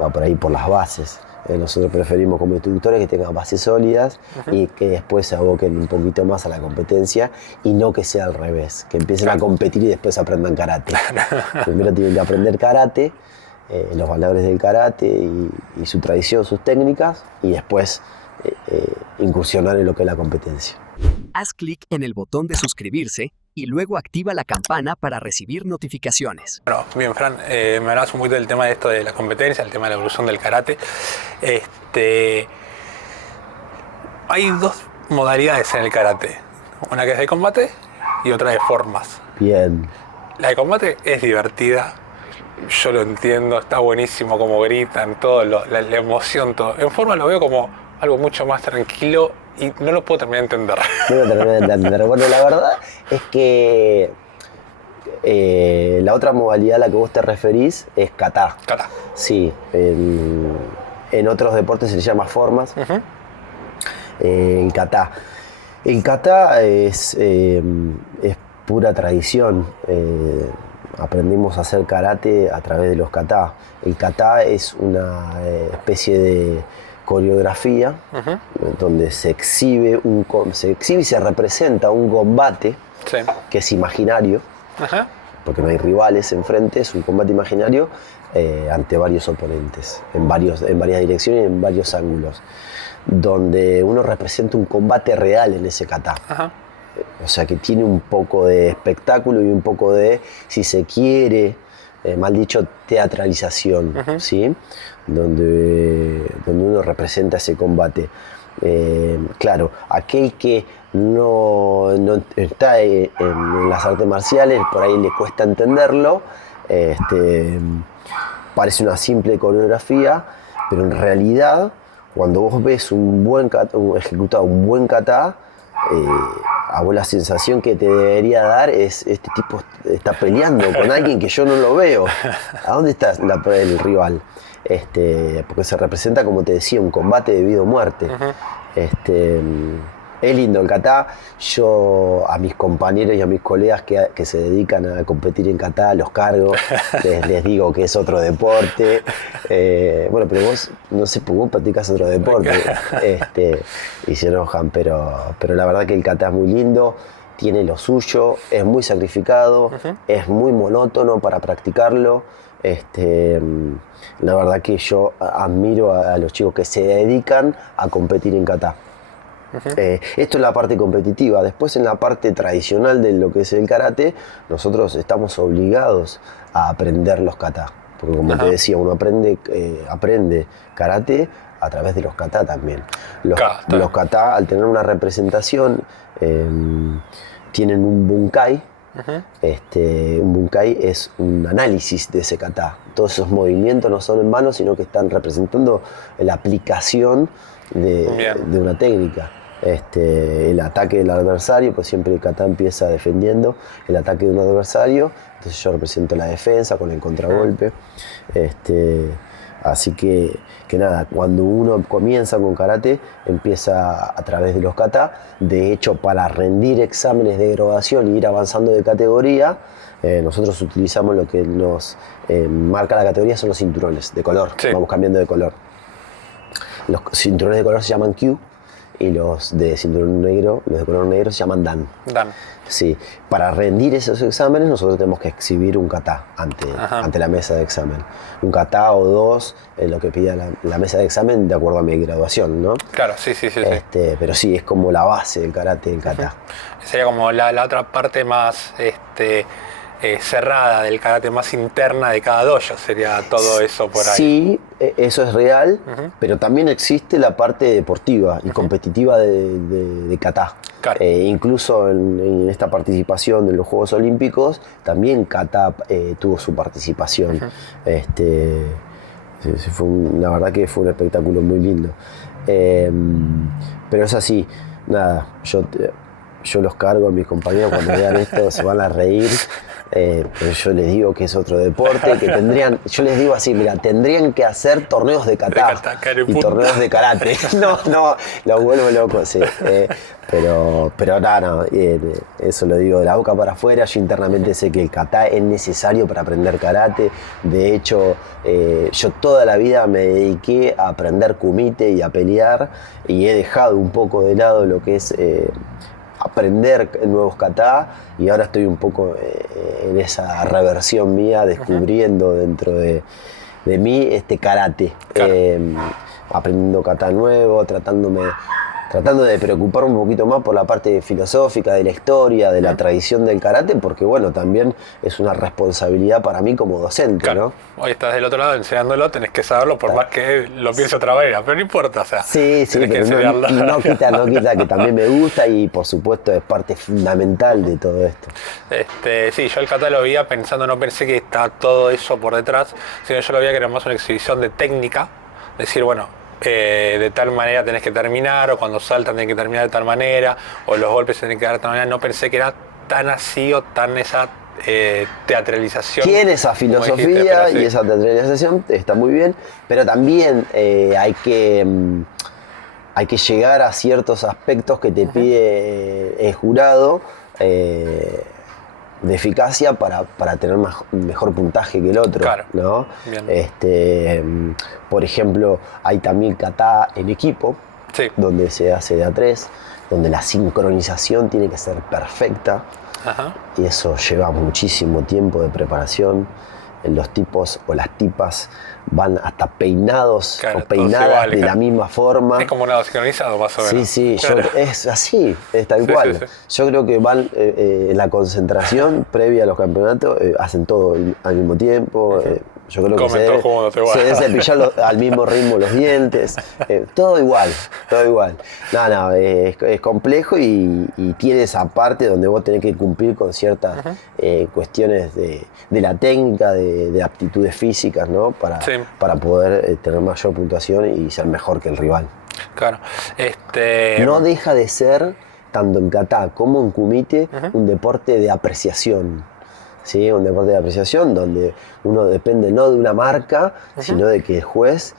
va por ahí por las bases. Nosotros preferimos como instructores que tengan bases sólidas y que después se aboquen un poquito más a la competencia y no que sea al revés, que empiecen a competir y después aprendan karate. Primero tienen que aprender karate, los valores del karate y su tradición, sus técnicas, y después incursionar en lo que es la competencia. Haz clic en el botón de suscribirse y luego activa la campana para recibir notificaciones. Bueno, bien, Fran, me hablabas un poquito del tema de esto de la competencia, el tema de la evolución del karate. Hay dos modalidades en el karate, una que es de combate y otra de formas. Bien. La de combate es divertida, yo lo entiendo, está buenísimo como gritan, todo, la emoción, todo. En forma lo veo como algo mucho más tranquilo y no lo puedo terminar de entender. No lo terminé de entender. Bueno, la verdad es que la otra modalidad a la que vos te referís es kata. Kata. Sí, en otros deportes se le llama formas. El kata. El kata es pura tradición. Aprendimos a hacer karate a través de los kata. El kata es una especie de coreografía donde se exhibe y se representa un combate que es imaginario, porque no hay rivales enfrente, es un combate imaginario ante varios oponentes, en varias direcciones y en varios ángulos, donde uno representa un combate real en ese kata. Ajá. O sea que tiene un poco de espectáculo y un poco de, si se quiere, mal dicho, teatralización, ¿sí? Donde uno representa ese combate. Claro, aquel que no está en las artes marciales, por ahí le cuesta entenderlo, parece una simple coreografía, pero en realidad, cuando vos ves ejecutado un buen kata, a vos la sensación que te debería dar es, este tipo está peleando con alguien que yo no lo veo. ¿A dónde está el rival? Porque se representa, como te decía, un combate de vida o muerte. Es lindo el kata. Yo a mis compañeros y a mis colegas que se dedican a competir en kata los cargo, les digo que es otro deporte. Bueno, pero vos, no sé, vos practicás otro deporte. Y se enojan, pero la verdad que el kata es muy lindo, tiene lo suyo, es muy sacrificado, es muy monótono para practicarlo. La verdad que yo admiro a los chicos que se dedican a competir en kata. Esto es la parte competitiva. Después, en la parte tradicional de lo que es el karate, nosotros estamos obligados a aprender los kata, porque como te decía, uno aprende karate a través de los kata también. Los kata, al tener una representación, tienen un bunkai. Un bunkai es un análisis de ese kata. Todos esos movimientos no son en vano, sino que están representando la aplicación de una técnica. El ataque del adversario, pues siempre el kata empieza defendiendo el ataque de un adversario, entonces yo represento la defensa con el contragolpe. Así que nada, cuando uno comienza con karate, empieza a través de los kata. De hecho, para rendir exámenes de graduación e ir avanzando de categoría, nosotros utilizamos lo que nos marca la categoría, son los cinturones de color. Sí. Vamos cambiando de color. Los cinturones de color se llaman Kyu y los de cinturón negro, los de color negro, se llaman Dan. Sí, para rendir esos exámenes nosotros tenemos que exhibir un kata ante la mesa de examen. Un kata o dos, lo que pida la mesa de examen de acuerdo a mi graduación, ¿no? Claro, sí. Pero sí, es como la base del karate, el kata. Sería como la otra parte más cerrada del karate, más interna de cada dojo, sería todo eso por ahí. Sí, eso es real, pero también existe la parte deportiva y competitiva de kata. Claro. Incluso en esta participación de los Juegos Olímpicos, también kata tuvo su participación. La verdad que fue un espectáculo muy lindo. Pero es así, nada, yo los cargo a mis compañeros cuando vean esto, se van a reír. Pero yo les digo que es otro deporte, que yo les digo así, mira, tendrían que hacer torneos de kata y torneos de karate. No, los vuelvo locos, sí. Pero no, eso lo digo de la boca para afuera. Yo internamente sé que el kata es necesario para aprender karate. De hecho, yo toda la vida me dediqué a aprender kumite y a pelear, y he dejado un poco de lado lo que es aprender nuevos kata, y ahora estoy un poco en esa reversión mía, descubriendo dentro de mí este karate, claro. Aprendiendo kata nuevo, tratando de preocupar un poquito más por la parte filosófica de la historia, de la tradición del karate, porque bueno, también es una responsabilidad para mí como docente, claro, ¿no? Hoy estás del otro lado enseñándolo, tenés que saberlo, por más que lo piense de otra manera, pero no importa, o sea. Sí, pero no quita que también me gusta, y por supuesto es parte fundamental de todo esto. Sí, yo el kata lo veía pensando, no pensé que está todo eso por detrás, sino yo lo veía que era más una exhibición de técnica, decir, bueno, de tal manera tenés que terminar, o cuando saltan tenés que terminar de tal manera, o los golpes se tienen que dar de tal manera. No pensé que era tan así o tan esa teatralización. Tiene esa filosofía, sí. Y esa teatralización está muy bien, pero también hay que llegar a ciertos aspectos que te pide el jurado de eficacia para tener mejor puntaje que el otro, claro, ¿no? Por ejemplo, hay también kata en equipo, sí, donde se hace de a tres, donde la sincronización tiene que ser perfecta. Ajá. y eso lleva muchísimo tiempo de preparación. Los tipos o las tipas van hasta peinados Claro, o peinadas todos iguales, de la claro. misma forma. Es como nado sincronizado, más o Sí, menos. sí, Claro. es así, es tal Sí, cual. sí, sí. Yo creo que van en la concentración previa a los campeonatos, hacen todo al mismo tiempo. Yo creo que Comen todos juntos igual. se deben cepillar al mismo ritmo los dientes. Todo igual, todo igual. No, es complejo y tiene esa parte donde vos tenés que cumplir con ciertas cuestiones de la técnica, de aptitudes físicas, ¿no? Sí. Para poder tener mayor puntuación y ser mejor que el rival. Claro. No deja de ser, tanto en kata como en kumite, un deporte de apreciación. ¿Sí? Un deporte de apreciación donde uno depende no de una marca, sino de que el juez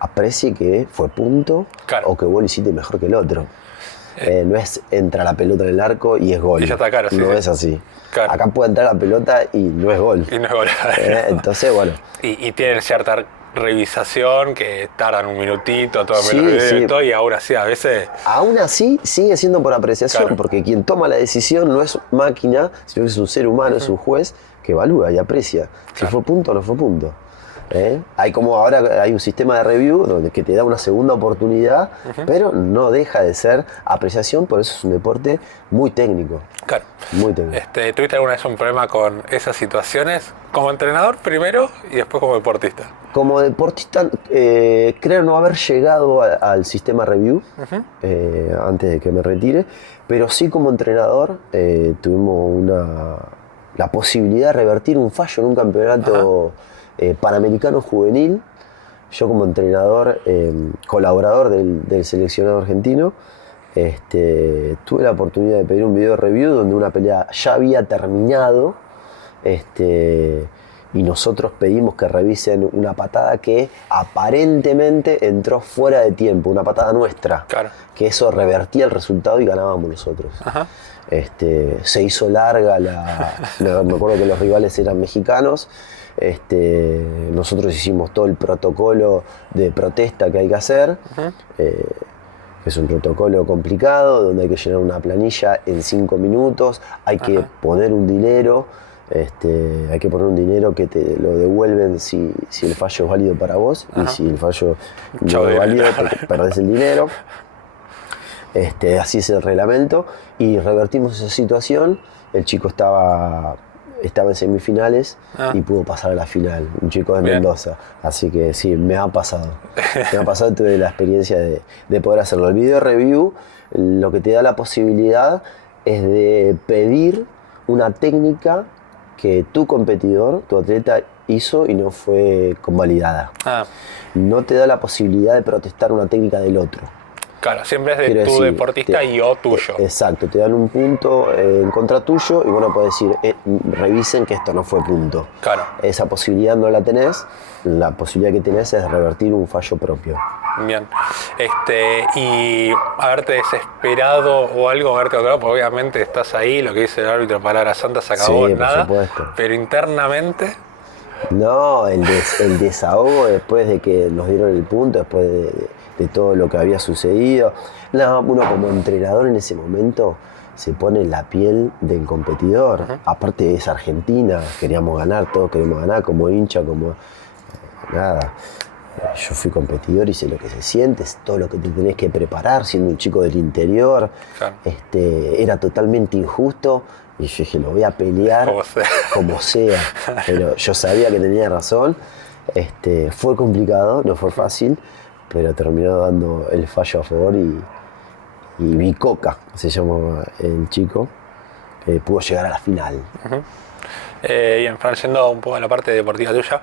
aprecie que fue punto, Claro. o que vos lo hiciste mejor que el otro. No es entra la pelota en el arco y es gol. Y ya está, claro, sí, no sí. es así. Claro. Acá puede entrar la pelota y no es gol. Y no es gol. Entonces, bueno. Y tienen cierta revisación que tardan un minutito, todo Sí, el video sí. y todo, y ahora sí, a veces. Aún así, sigue siendo por apreciación, Claro. porque quien toma la decisión no es máquina, sino que es un ser humano, es un juez que evalúa y aprecia si Claro. fue punto o no fue punto. Hay como ahora hay un sistema de review donde que te da una segunda oportunidad, pero no deja de ser apreciación, por eso es un deporte muy técnico. Claro. Muy técnico. ¿Tuviste alguna vez un problema con esas situaciones? Como entrenador primero y después como deportista. Como deportista, creo no haber llegado al sistema review antes de que me retire, pero sí como entrenador tuvimos la posibilidad de revertir un fallo en un campeonato panamericano juvenil. Yo como entrenador, colaborador del seleccionado argentino, tuve la oportunidad de pedir un video review donde una pelea ya había terminado. Y nosotros pedimos que revisen una patada que aparentemente entró fuera de tiempo, una patada nuestra, Claro. que eso revertía el resultado y ganábamos nosotros. Ajá. Se hizo larga me acuerdo que los rivales eran mexicanos. Nosotros hicimos todo el protocolo de protesta que hay que hacer. Es un protocolo complicado donde hay que llenar una planilla en 5 minutos, hay que poner un dinero. Hay que poner un dinero que te lo devuelven si el fallo es válido para vos, y si el fallo no es válido, te perdés el dinero. Así es el reglamento, y revertimos esa situación. El chico estaba en semifinales y pudo pasar a la final, un chico de Bien. Mendoza. Así que sí, me ha pasado. Tuve la experiencia de poder hacerlo. El video review lo que te da la posibilidad es de pedir una técnica que tu competidor, tu atleta, hizo y no fue convalidada. No te da la posibilidad de protestar una técnica del otro. Claro, siempre es de Quiero tu decir, deportista y o tuyo. Exacto, te dan un punto en contra tuyo y bueno, puedes decir, revisen que esto no fue punto. Claro. Esa posibilidad no la tenés, la posibilidad que tenés es revertir un fallo propio. Bien. Y haberte desesperado o algo, haberte alterado, porque obviamente estás ahí, lo que dice el árbitro, palabra santa, se acabó, Sí, por nada. supuesto. Pero internamente, No, el desahogo después de que nos dieron el punto, después de todo lo que había sucedido. No, uno como entrenador en ese momento se pone en la piel del competidor. Aparte es Argentina, queríamos ganar, todos queremos ganar, como hincha, como nada. Yo fui competidor y sé lo que se siente, es todo lo que te tenés que preparar siendo un chico del interior. Claro. Era totalmente injusto y yo dije, lo voy a pelear como sea. Pero yo sabía que tenía razón. Fue complicado, no fue fácil, pero terminó dando el fallo a favor y Bicoca, se llamó el chico, pudo llegar a la final. Bien, Fran, yendo un poco a la parte deportiva tuya,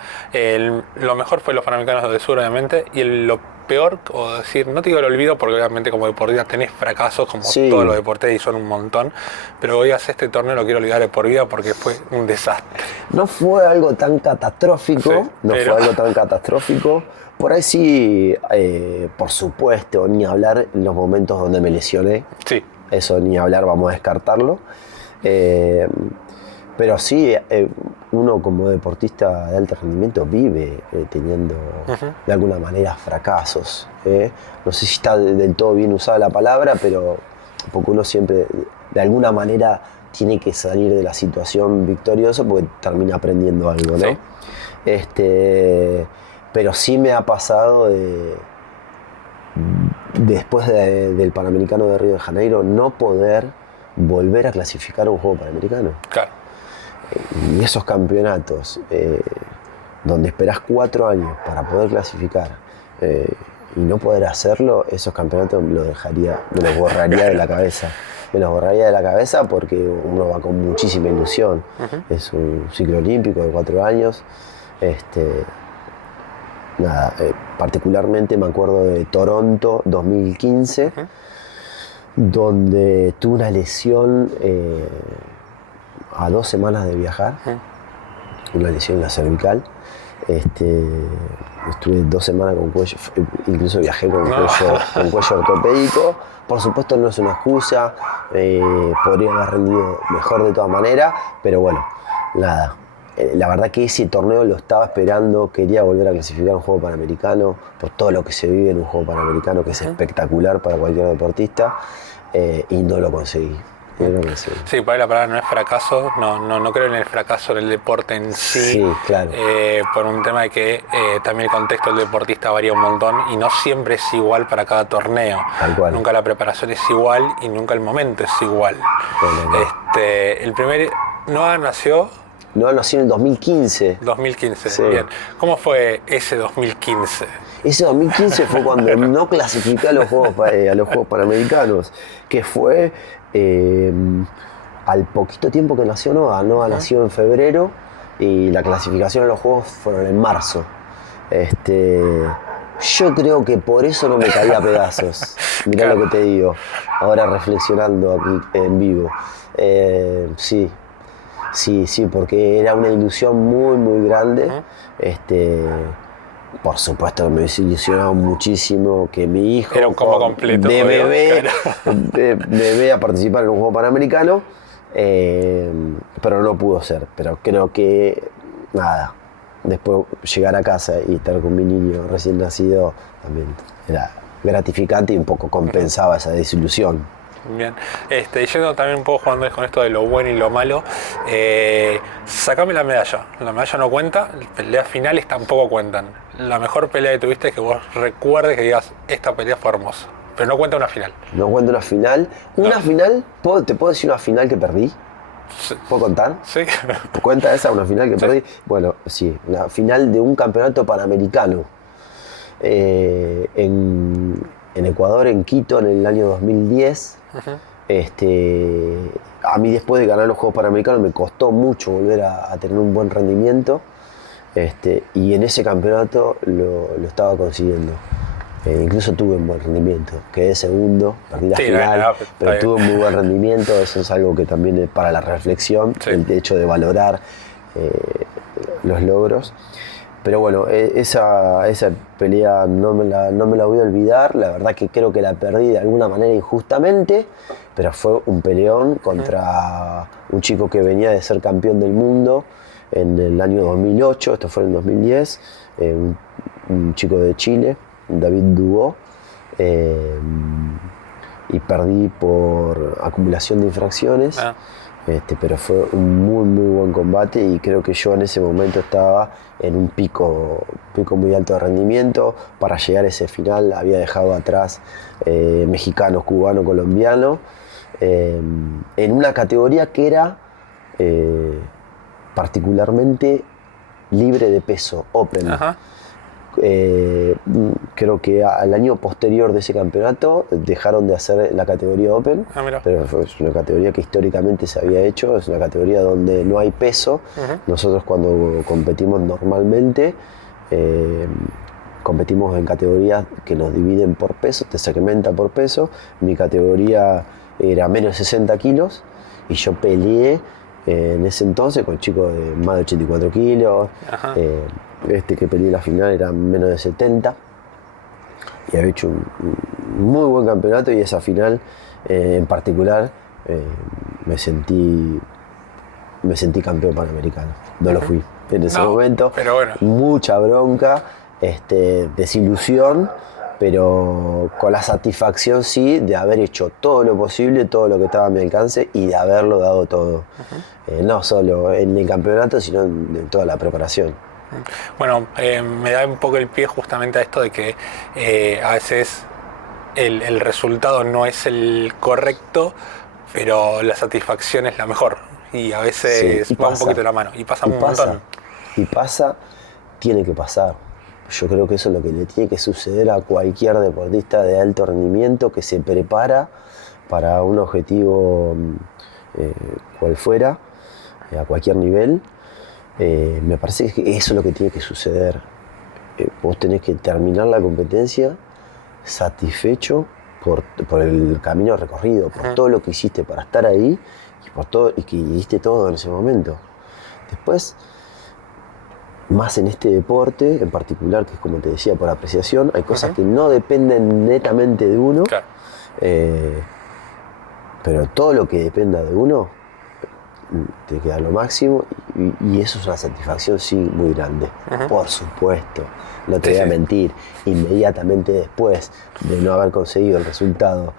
lo mejor fue los Panamericanos de Sur, obviamente, y lo peor, o decir, no te digo el olvido, porque obviamente como deportista tenés fracasos como Sí. todos los deportistas y son un montón, pero hoy hace este torneo lo quiero olvidar de por vida porque fue un desastre. No fue algo tan catastrófico, Por ahí sí, por supuesto, ni hablar en los momentos donde me lesioné. Sí. Eso ni hablar, vamos a descartarlo. Pero sí, uno como deportista de alto rendimiento vive teniendo de alguna manera fracasos. No sé si está del todo bien usada la palabra, pero porque uno siempre de alguna manera tiene que salir de la situación victorioso porque termina aprendiendo algo, ¿no? Sí. Pero sí me ha pasado después del Panamericano de Río de Janeiro no poder volver a clasificar un juego panamericano. Claro. Y esos campeonatos donde esperás 4 años para poder clasificar y no poder hacerlo, esos campeonatos me los borraría de la cabeza. Me los borraría de la cabeza porque uno va con muchísima ilusión. Es un ciclo olímpico de 4 años. Particularmente me acuerdo de Toronto 2015, donde tuve una lesión a 2 semanas de viajar, una lesión en la cervical. Estuve 2 semanas con cuello, incluso viajé con cuello ortopédico. Por supuesto no es una excusa, podría haber rendido mejor de todas maneras, pero bueno, nada. La verdad que ese torneo lo estaba esperando, quería volver a clasificar un juego panamericano, por todo lo que se vive en un juego panamericano, que es espectacular para cualquier deportista, y no lo conseguí. Sí, por ahí la palabra no es fracaso, no creo en el fracaso en el deporte en sí. Sí, claro. Por un tema de que también el contexto del deportista varía un montón y no siempre es igual para cada torneo. Tal cual. Nunca la preparación es igual y nunca el momento es igual. No. El primer Noah nació... Noah nació en el 2015. 2015, sí. Bien. ¿Cómo fue ese 2015? Ese 2015 fue cuando no clasifiqué a los Juegos Panamericanos, que fue al poquito tiempo que nació Noah. Noah nació en febrero y la clasificación a los Juegos fueron en marzo. Yo creo que por eso no me caía a pedazos. Mirá lo que te digo, ahora reflexionando aquí en vivo. Sí, porque era una ilusión muy, muy grande. Por supuesto que me hubiese ilusionado muchísimo que mi hijo era un combo completo, de bebé a participar en un juego panamericano, pero no pudo ser. Pero creo que nada, después llegar a casa y estar con mi niño recién nacido también era gratificante y un poco compensaba esa desilusión. Bien, yendo también un poco jugando con esto de lo bueno y lo malo, sacame la medalla no cuenta, las peleas finales tampoco cuentan. La mejor pelea que tuviste que vos recuerdes que digas, esta pelea fue hermosa, pero no cuenta una final. No cuenta una final. Una final, ¿te puedo decir una final que perdí? Sí. ¿Puedo contar? Sí. ¿Cuenta esa una final que perdí? Bueno, sí, una final de un campeonato panamericano en Ecuador, en Quito, en el año 2010. A mí después de ganar los Juegos Panamericanos me costó mucho volver a tener un buen rendimiento, y en ese campeonato lo estaba consiguiendo. Incluso tuve un buen rendimiento, quedé segundo, perdí la final, pero tuve un muy buen rendimiento. Eso es algo que también es para la reflexión, el hecho de valorar los logros. Pero bueno, esa pelea no me la voy a olvidar. La verdad que creo que la perdí de alguna manera injustamente, pero fue un peleón contra un chico que venía de ser campeón del mundo en el año 2008, esto fue en el 2010, un chico de Chile, David Dubó, y perdí por acumulación de infracciones. Pero fue un muy muy buen combate y creo que yo en ese momento estaba en un pico muy alto de rendimiento. Para llegar a ese final había dejado atrás mexicanos, cubanos, colombianos, en una categoría que era particularmente libre de peso, open. Creo que al año posterior de ese campeonato dejaron de hacer la categoría Open, pero es una categoría que históricamente se había hecho, es una categoría donde no hay peso. Nosotros cuando competimos normalmente competimos en categorías que nos dividen por peso, te segmenta por peso. Mi categoría era menos de 60 kilos y yo peleé en ese entonces con chicos de más de 84 kilos. Que peleé la final era menos de 70 y había hecho un muy buen campeonato, y esa final en particular me sentí campeón panamericano. No lo fui en ese momento, pero bueno. Mucha bronca, desilusión, pero con la satisfacción sí de haber hecho todo lo posible, todo lo que estaba a mi alcance y de haberlo dado todo. No solo en el campeonato, sino en toda la preparación. Bueno, me da un poco el pie justamente a esto de que a veces el resultado no es el correcto, pero la satisfacción es la mejor. Y a veces Sí, va un poquito de la mano. Y pasa un montón. Y pasa, tiene que pasar. Yo creo que eso es lo que le tiene que suceder a cualquier deportista de alto rendimiento que se prepara para un objetivo cual fuera, a cualquier nivel. Me parece que eso es lo que tiene que suceder. Vos tenés que terminar la competencia satisfecho por el camino recorrido, por todo lo que hiciste para estar ahí y por todo y que hiciste todo en ese momento. Después, más en este deporte en particular, que es como te decía, por apreciación, hay cosas que no dependen netamente de uno, Claro. Pero todo lo que dependa de uno te queda lo máximo y eso es una satisfacción sí muy grande. Por supuesto, no te voy a mentir, inmediatamente después de no haber conseguido el resultado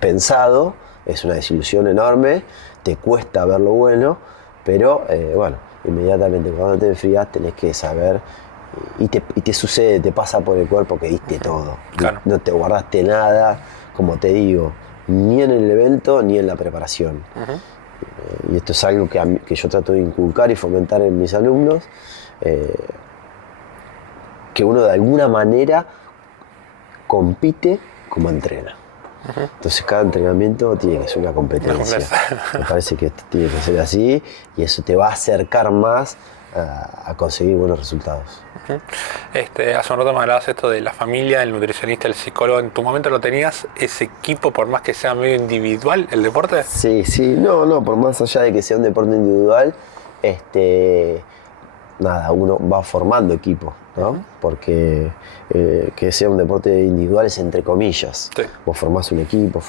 pensado, es una desilusión enorme, te cuesta ver lo bueno, pero bueno, inmediatamente cuando te enfrías tenés que saber y te sucede, te pasa por el cuerpo que diste todo. Claro. No te guardaste nada, como te digo, ni en el evento ni en la preparación. Y esto es algo que yo trato de inculcar y fomentar en mis alumnos, que uno de alguna manera compite como entrena. Entonces cada entrenamiento tiene que ser una competencia. Me parece que esto tiene que ser así y eso te va a acercar más a conseguir buenos resultados. Hace un rato me hablabas esto de la familia, el nutricionista, el psicólogo. ¿En tu momento lo tenías ese equipo, por más que sea medio individual el deporte? Sí, no, por más allá de que sea un deporte individual, nada, uno va formando equipo, ¿no? Porque que sea un deporte individual es entre comillas. Sí. Vos formás un equipo,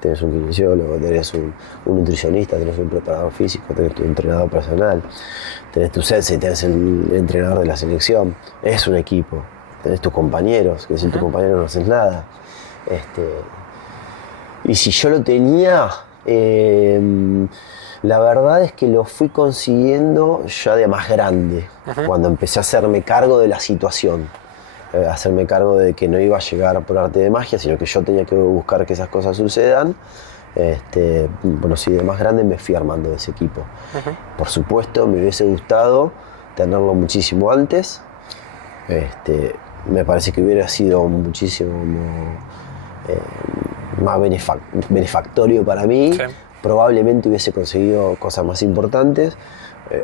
tenés un kinesiólogo, tenés un nutricionista, tenés un preparador físico, tenés tu entrenador personal, tenés tu sensei, tenés el entrenador de la selección. Es un equipo. Tenés tus compañeros, que sin tus compañeros no haces nada. Y si yo lo tenía, la verdad es que lo fui consiguiendo ya de más grande, cuando empecé a hacerme cargo de la situación, hacerme cargo de que no iba a llegar por arte de magia, sino que yo tenía que buscar que esas cosas sucedan. Bueno, sí, de más grande me fui armando de ese equipo. Por supuesto, me hubiese gustado tenerlo muchísimo antes. Me parece que hubiera sido muchísimo más benefactorio para mí. Sí. Probablemente hubiese conseguido cosas más importantes,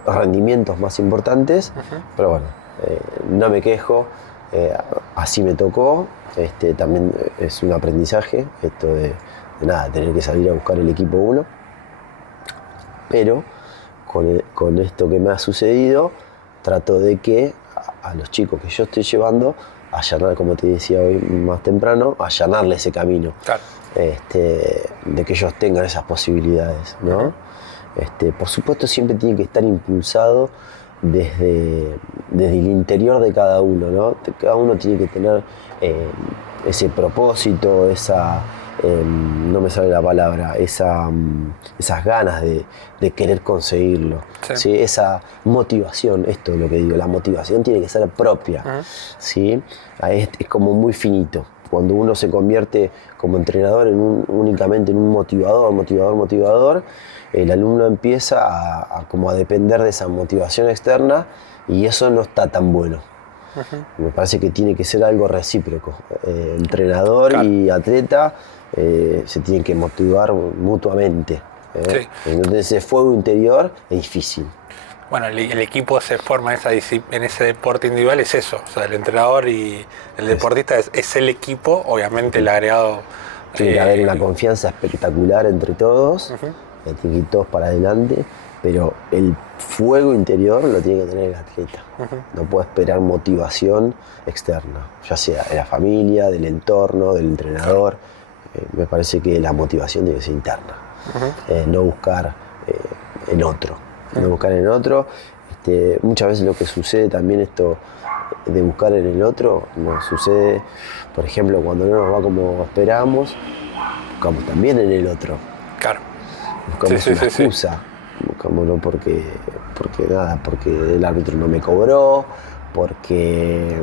rendimientos más importantes, pero bueno, no me quejo, así me tocó. También es un aprendizaje, esto de nada, tener que salir a buscar el equipo uno, pero con esto que me ha sucedido, trato de que a los chicos que yo estoy llevando, allanar, como te decía hoy más temprano, allanarle ese camino. Claro. De que ellos tengan esas posibilidades, ¿no? Por supuesto siempre tiene que estar impulsado desde el interior de cada uno, ¿no? Cada uno tiene que tener ese propósito, esa, no me sale la palabra, esas ganas de querer conseguirlo. Sí. ¿Sí? Esa motivación, esto es lo que digo, la motivación tiene que ser propia, ¿sí? Es como muy finito. Cuando uno se convierte como entrenador únicamente en un motivador, el alumno empieza como a depender de esa motivación externa y eso no está tan bueno. Me parece que tiene que ser algo recíproco. Entrenador y atleta se tienen que motivar mutuamente. Sí. Entonces ese fuego interior es difícil. Bueno, el equipo se forma en ese deporte individual, es eso. O sea, el entrenador y el deportista es el equipo, obviamente el agregado. Tiene que haber una confianza espectacular entre todos, tienen que ir todos para adelante, pero el fuego interior lo tiene que tener el atleta. No puede esperar motivación externa, ya sea de la familia, del entorno, del entrenador. Me parece que la motivación debe ser interna, no buscar en otro. No buscar en otro. Muchas veces lo que sucede también esto de buscar en el otro, nos sucede, por ejemplo, cuando no nos va como esperamos, buscamos también en el otro. Claro. Buscamos una excusa. Buscámoslo porque el árbitro no me cobró, porque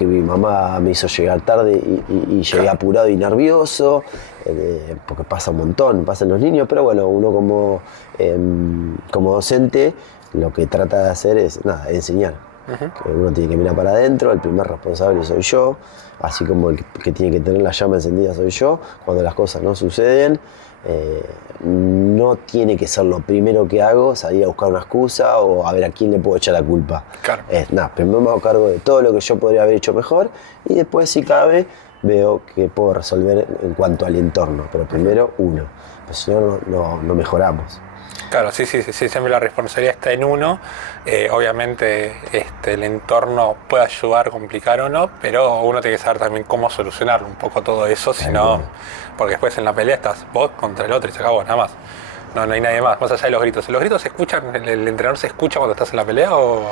mi mamá me hizo llegar tarde y llegué apurado y nervioso, porque pasa un montón, pasan los niños, pero bueno, uno como docente lo que trata de hacer es enseñar. Que uno tiene que mirar para adentro, el primer responsable soy yo, así como el que tiene que tener la llama encendida soy yo. Cuando las cosas no suceden, no tiene que ser lo primero que hago salir a buscar una excusa o a ver a quién le puedo echar la culpa. Claro. Primero me hago cargo de todo lo que yo podría haber hecho mejor y después, si cabe, veo que puedo resolver en cuanto al entorno, pero primero uno, pues si no, no mejoramos. Claro, sí, siempre la responsabilidad está en uno. Obviamente el entorno puede ayudar, complicar o no, pero uno tiene que saber también cómo solucionar un poco todo eso, sino, porque después en la pelea estás vos contra el otro y se acabó, nada más. No hay nadie más allá de los gritos. ¿Los gritos se escuchan? ¿El entrenador se escucha cuando estás en la pelea o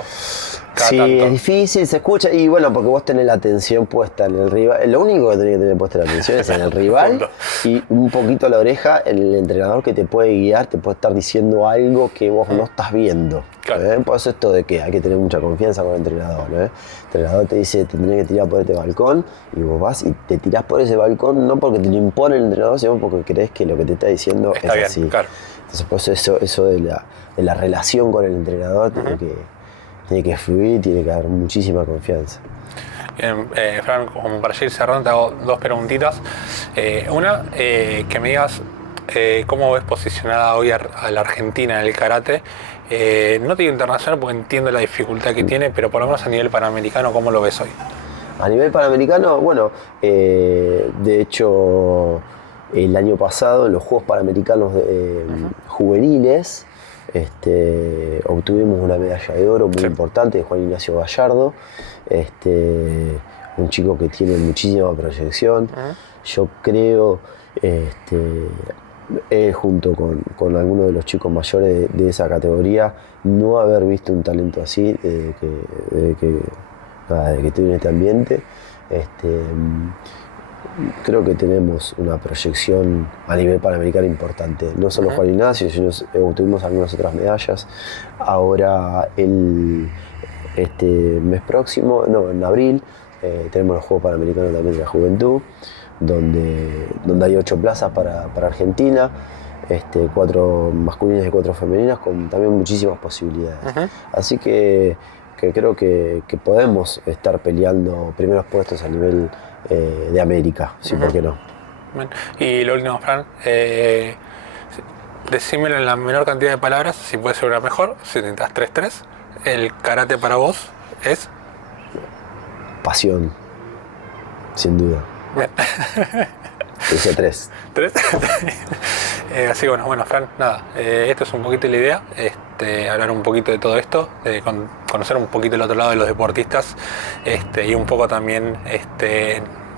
cada sí, tanto? Es difícil, se escucha y bueno, porque vos tenés la atención puesta en el rival. Lo único que tenés que tener puesta la atención es en el rival y un poquito la oreja en el entrenador que te puede guiar, te puede estar diciendo algo que vos no estás viendo. Claro. Por eso esto de que hay que tener mucha confianza con el entrenador. El entrenador te dice te tenés que tirar por este balcón y vos vas y te tirás por ese balcón no porque te lo impone el entrenador, sino porque crees que lo que te está diciendo está es bien, así. Claro. Entonces, por eso de la relación con el entrenador tiene que fluir, tiene que haber muchísima confianza. Bien, Fran, como para ir cerrando, te hago dos preguntitas. Una, que me digas cómo ves posicionada hoy a la Argentina en el karate. No te digo internacional porque entiendo la dificultad que tiene, pero por lo menos a nivel panamericano, ¿cómo lo ves hoy? A nivel panamericano, bueno, de hecho, el año pasado en los Juegos Panamericanos juveniles obtuvimos una medalla de oro muy importante de Juan Ignacio Gallardo, un chico que tiene muchísima proyección. Yo creo, junto con algunos de los chicos mayores de esa categoría, no haber visto un talento así desde que estoy en este ambiente. Creo que tenemos una proyección a nivel panamericano importante. No solo Juan Ignacio, sino obtuvimos algunas otras medallas. Ahora, este mes próximo, en abril, tenemos los Juegos Panamericanos también de la Juventud, donde hay 8 plazas para Argentina, 4 masculinas y 4 femeninas, con también muchísimas posibilidades. Así que creo que podemos estar peleando primeros puestos a nivel de América, sí, ¿por qué no? Bien. Y lo último, Fran, decímelo en la menor cantidad de palabras, si puede ser una mejor, si necesitas 3-3. ¿El karate para vos es? Pasión, sin duda. Bien. Dice 3. Así que bueno, Fran, nada, esto es un poquito la idea, hablar un poquito de todo esto, conocer un poquito el otro lado de los deportistas, y un poco también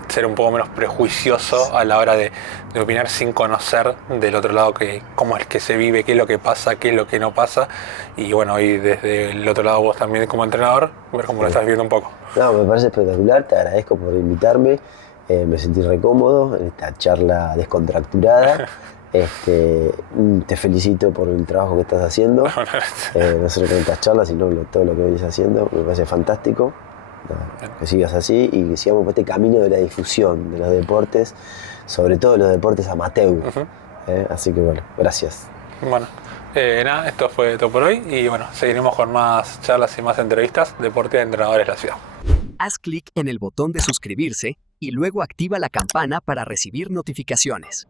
ser un poco menos prejuicioso a la hora de opinar sin conocer del otro lado cómo es que se vive, qué es lo que pasa, qué es lo que no pasa, y bueno, y desde el otro lado vos también como entrenador, ver cómo lo estás viendo un poco. No, me parece espectacular, te agradezco por invitarme. Me sentí re cómodo en esta charla descontracturada. Te felicito por el trabajo que estás haciendo. No solo con estas charlas, sino todo lo que venís haciendo. Me parece fantástico. Que sigas así y que sigamos por este camino de la difusión de los deportes, sobre todo los deportes amateur. Así que bueno, gracias. Bueno, nada, esto fue todo por hoy y bueno, seguiremos con más charlas y más entrevistas de Deporte de Entrenadores de la Ciudad. Haz clic en el botón de suscribirse y luego activa la campana para recibir notificaciones.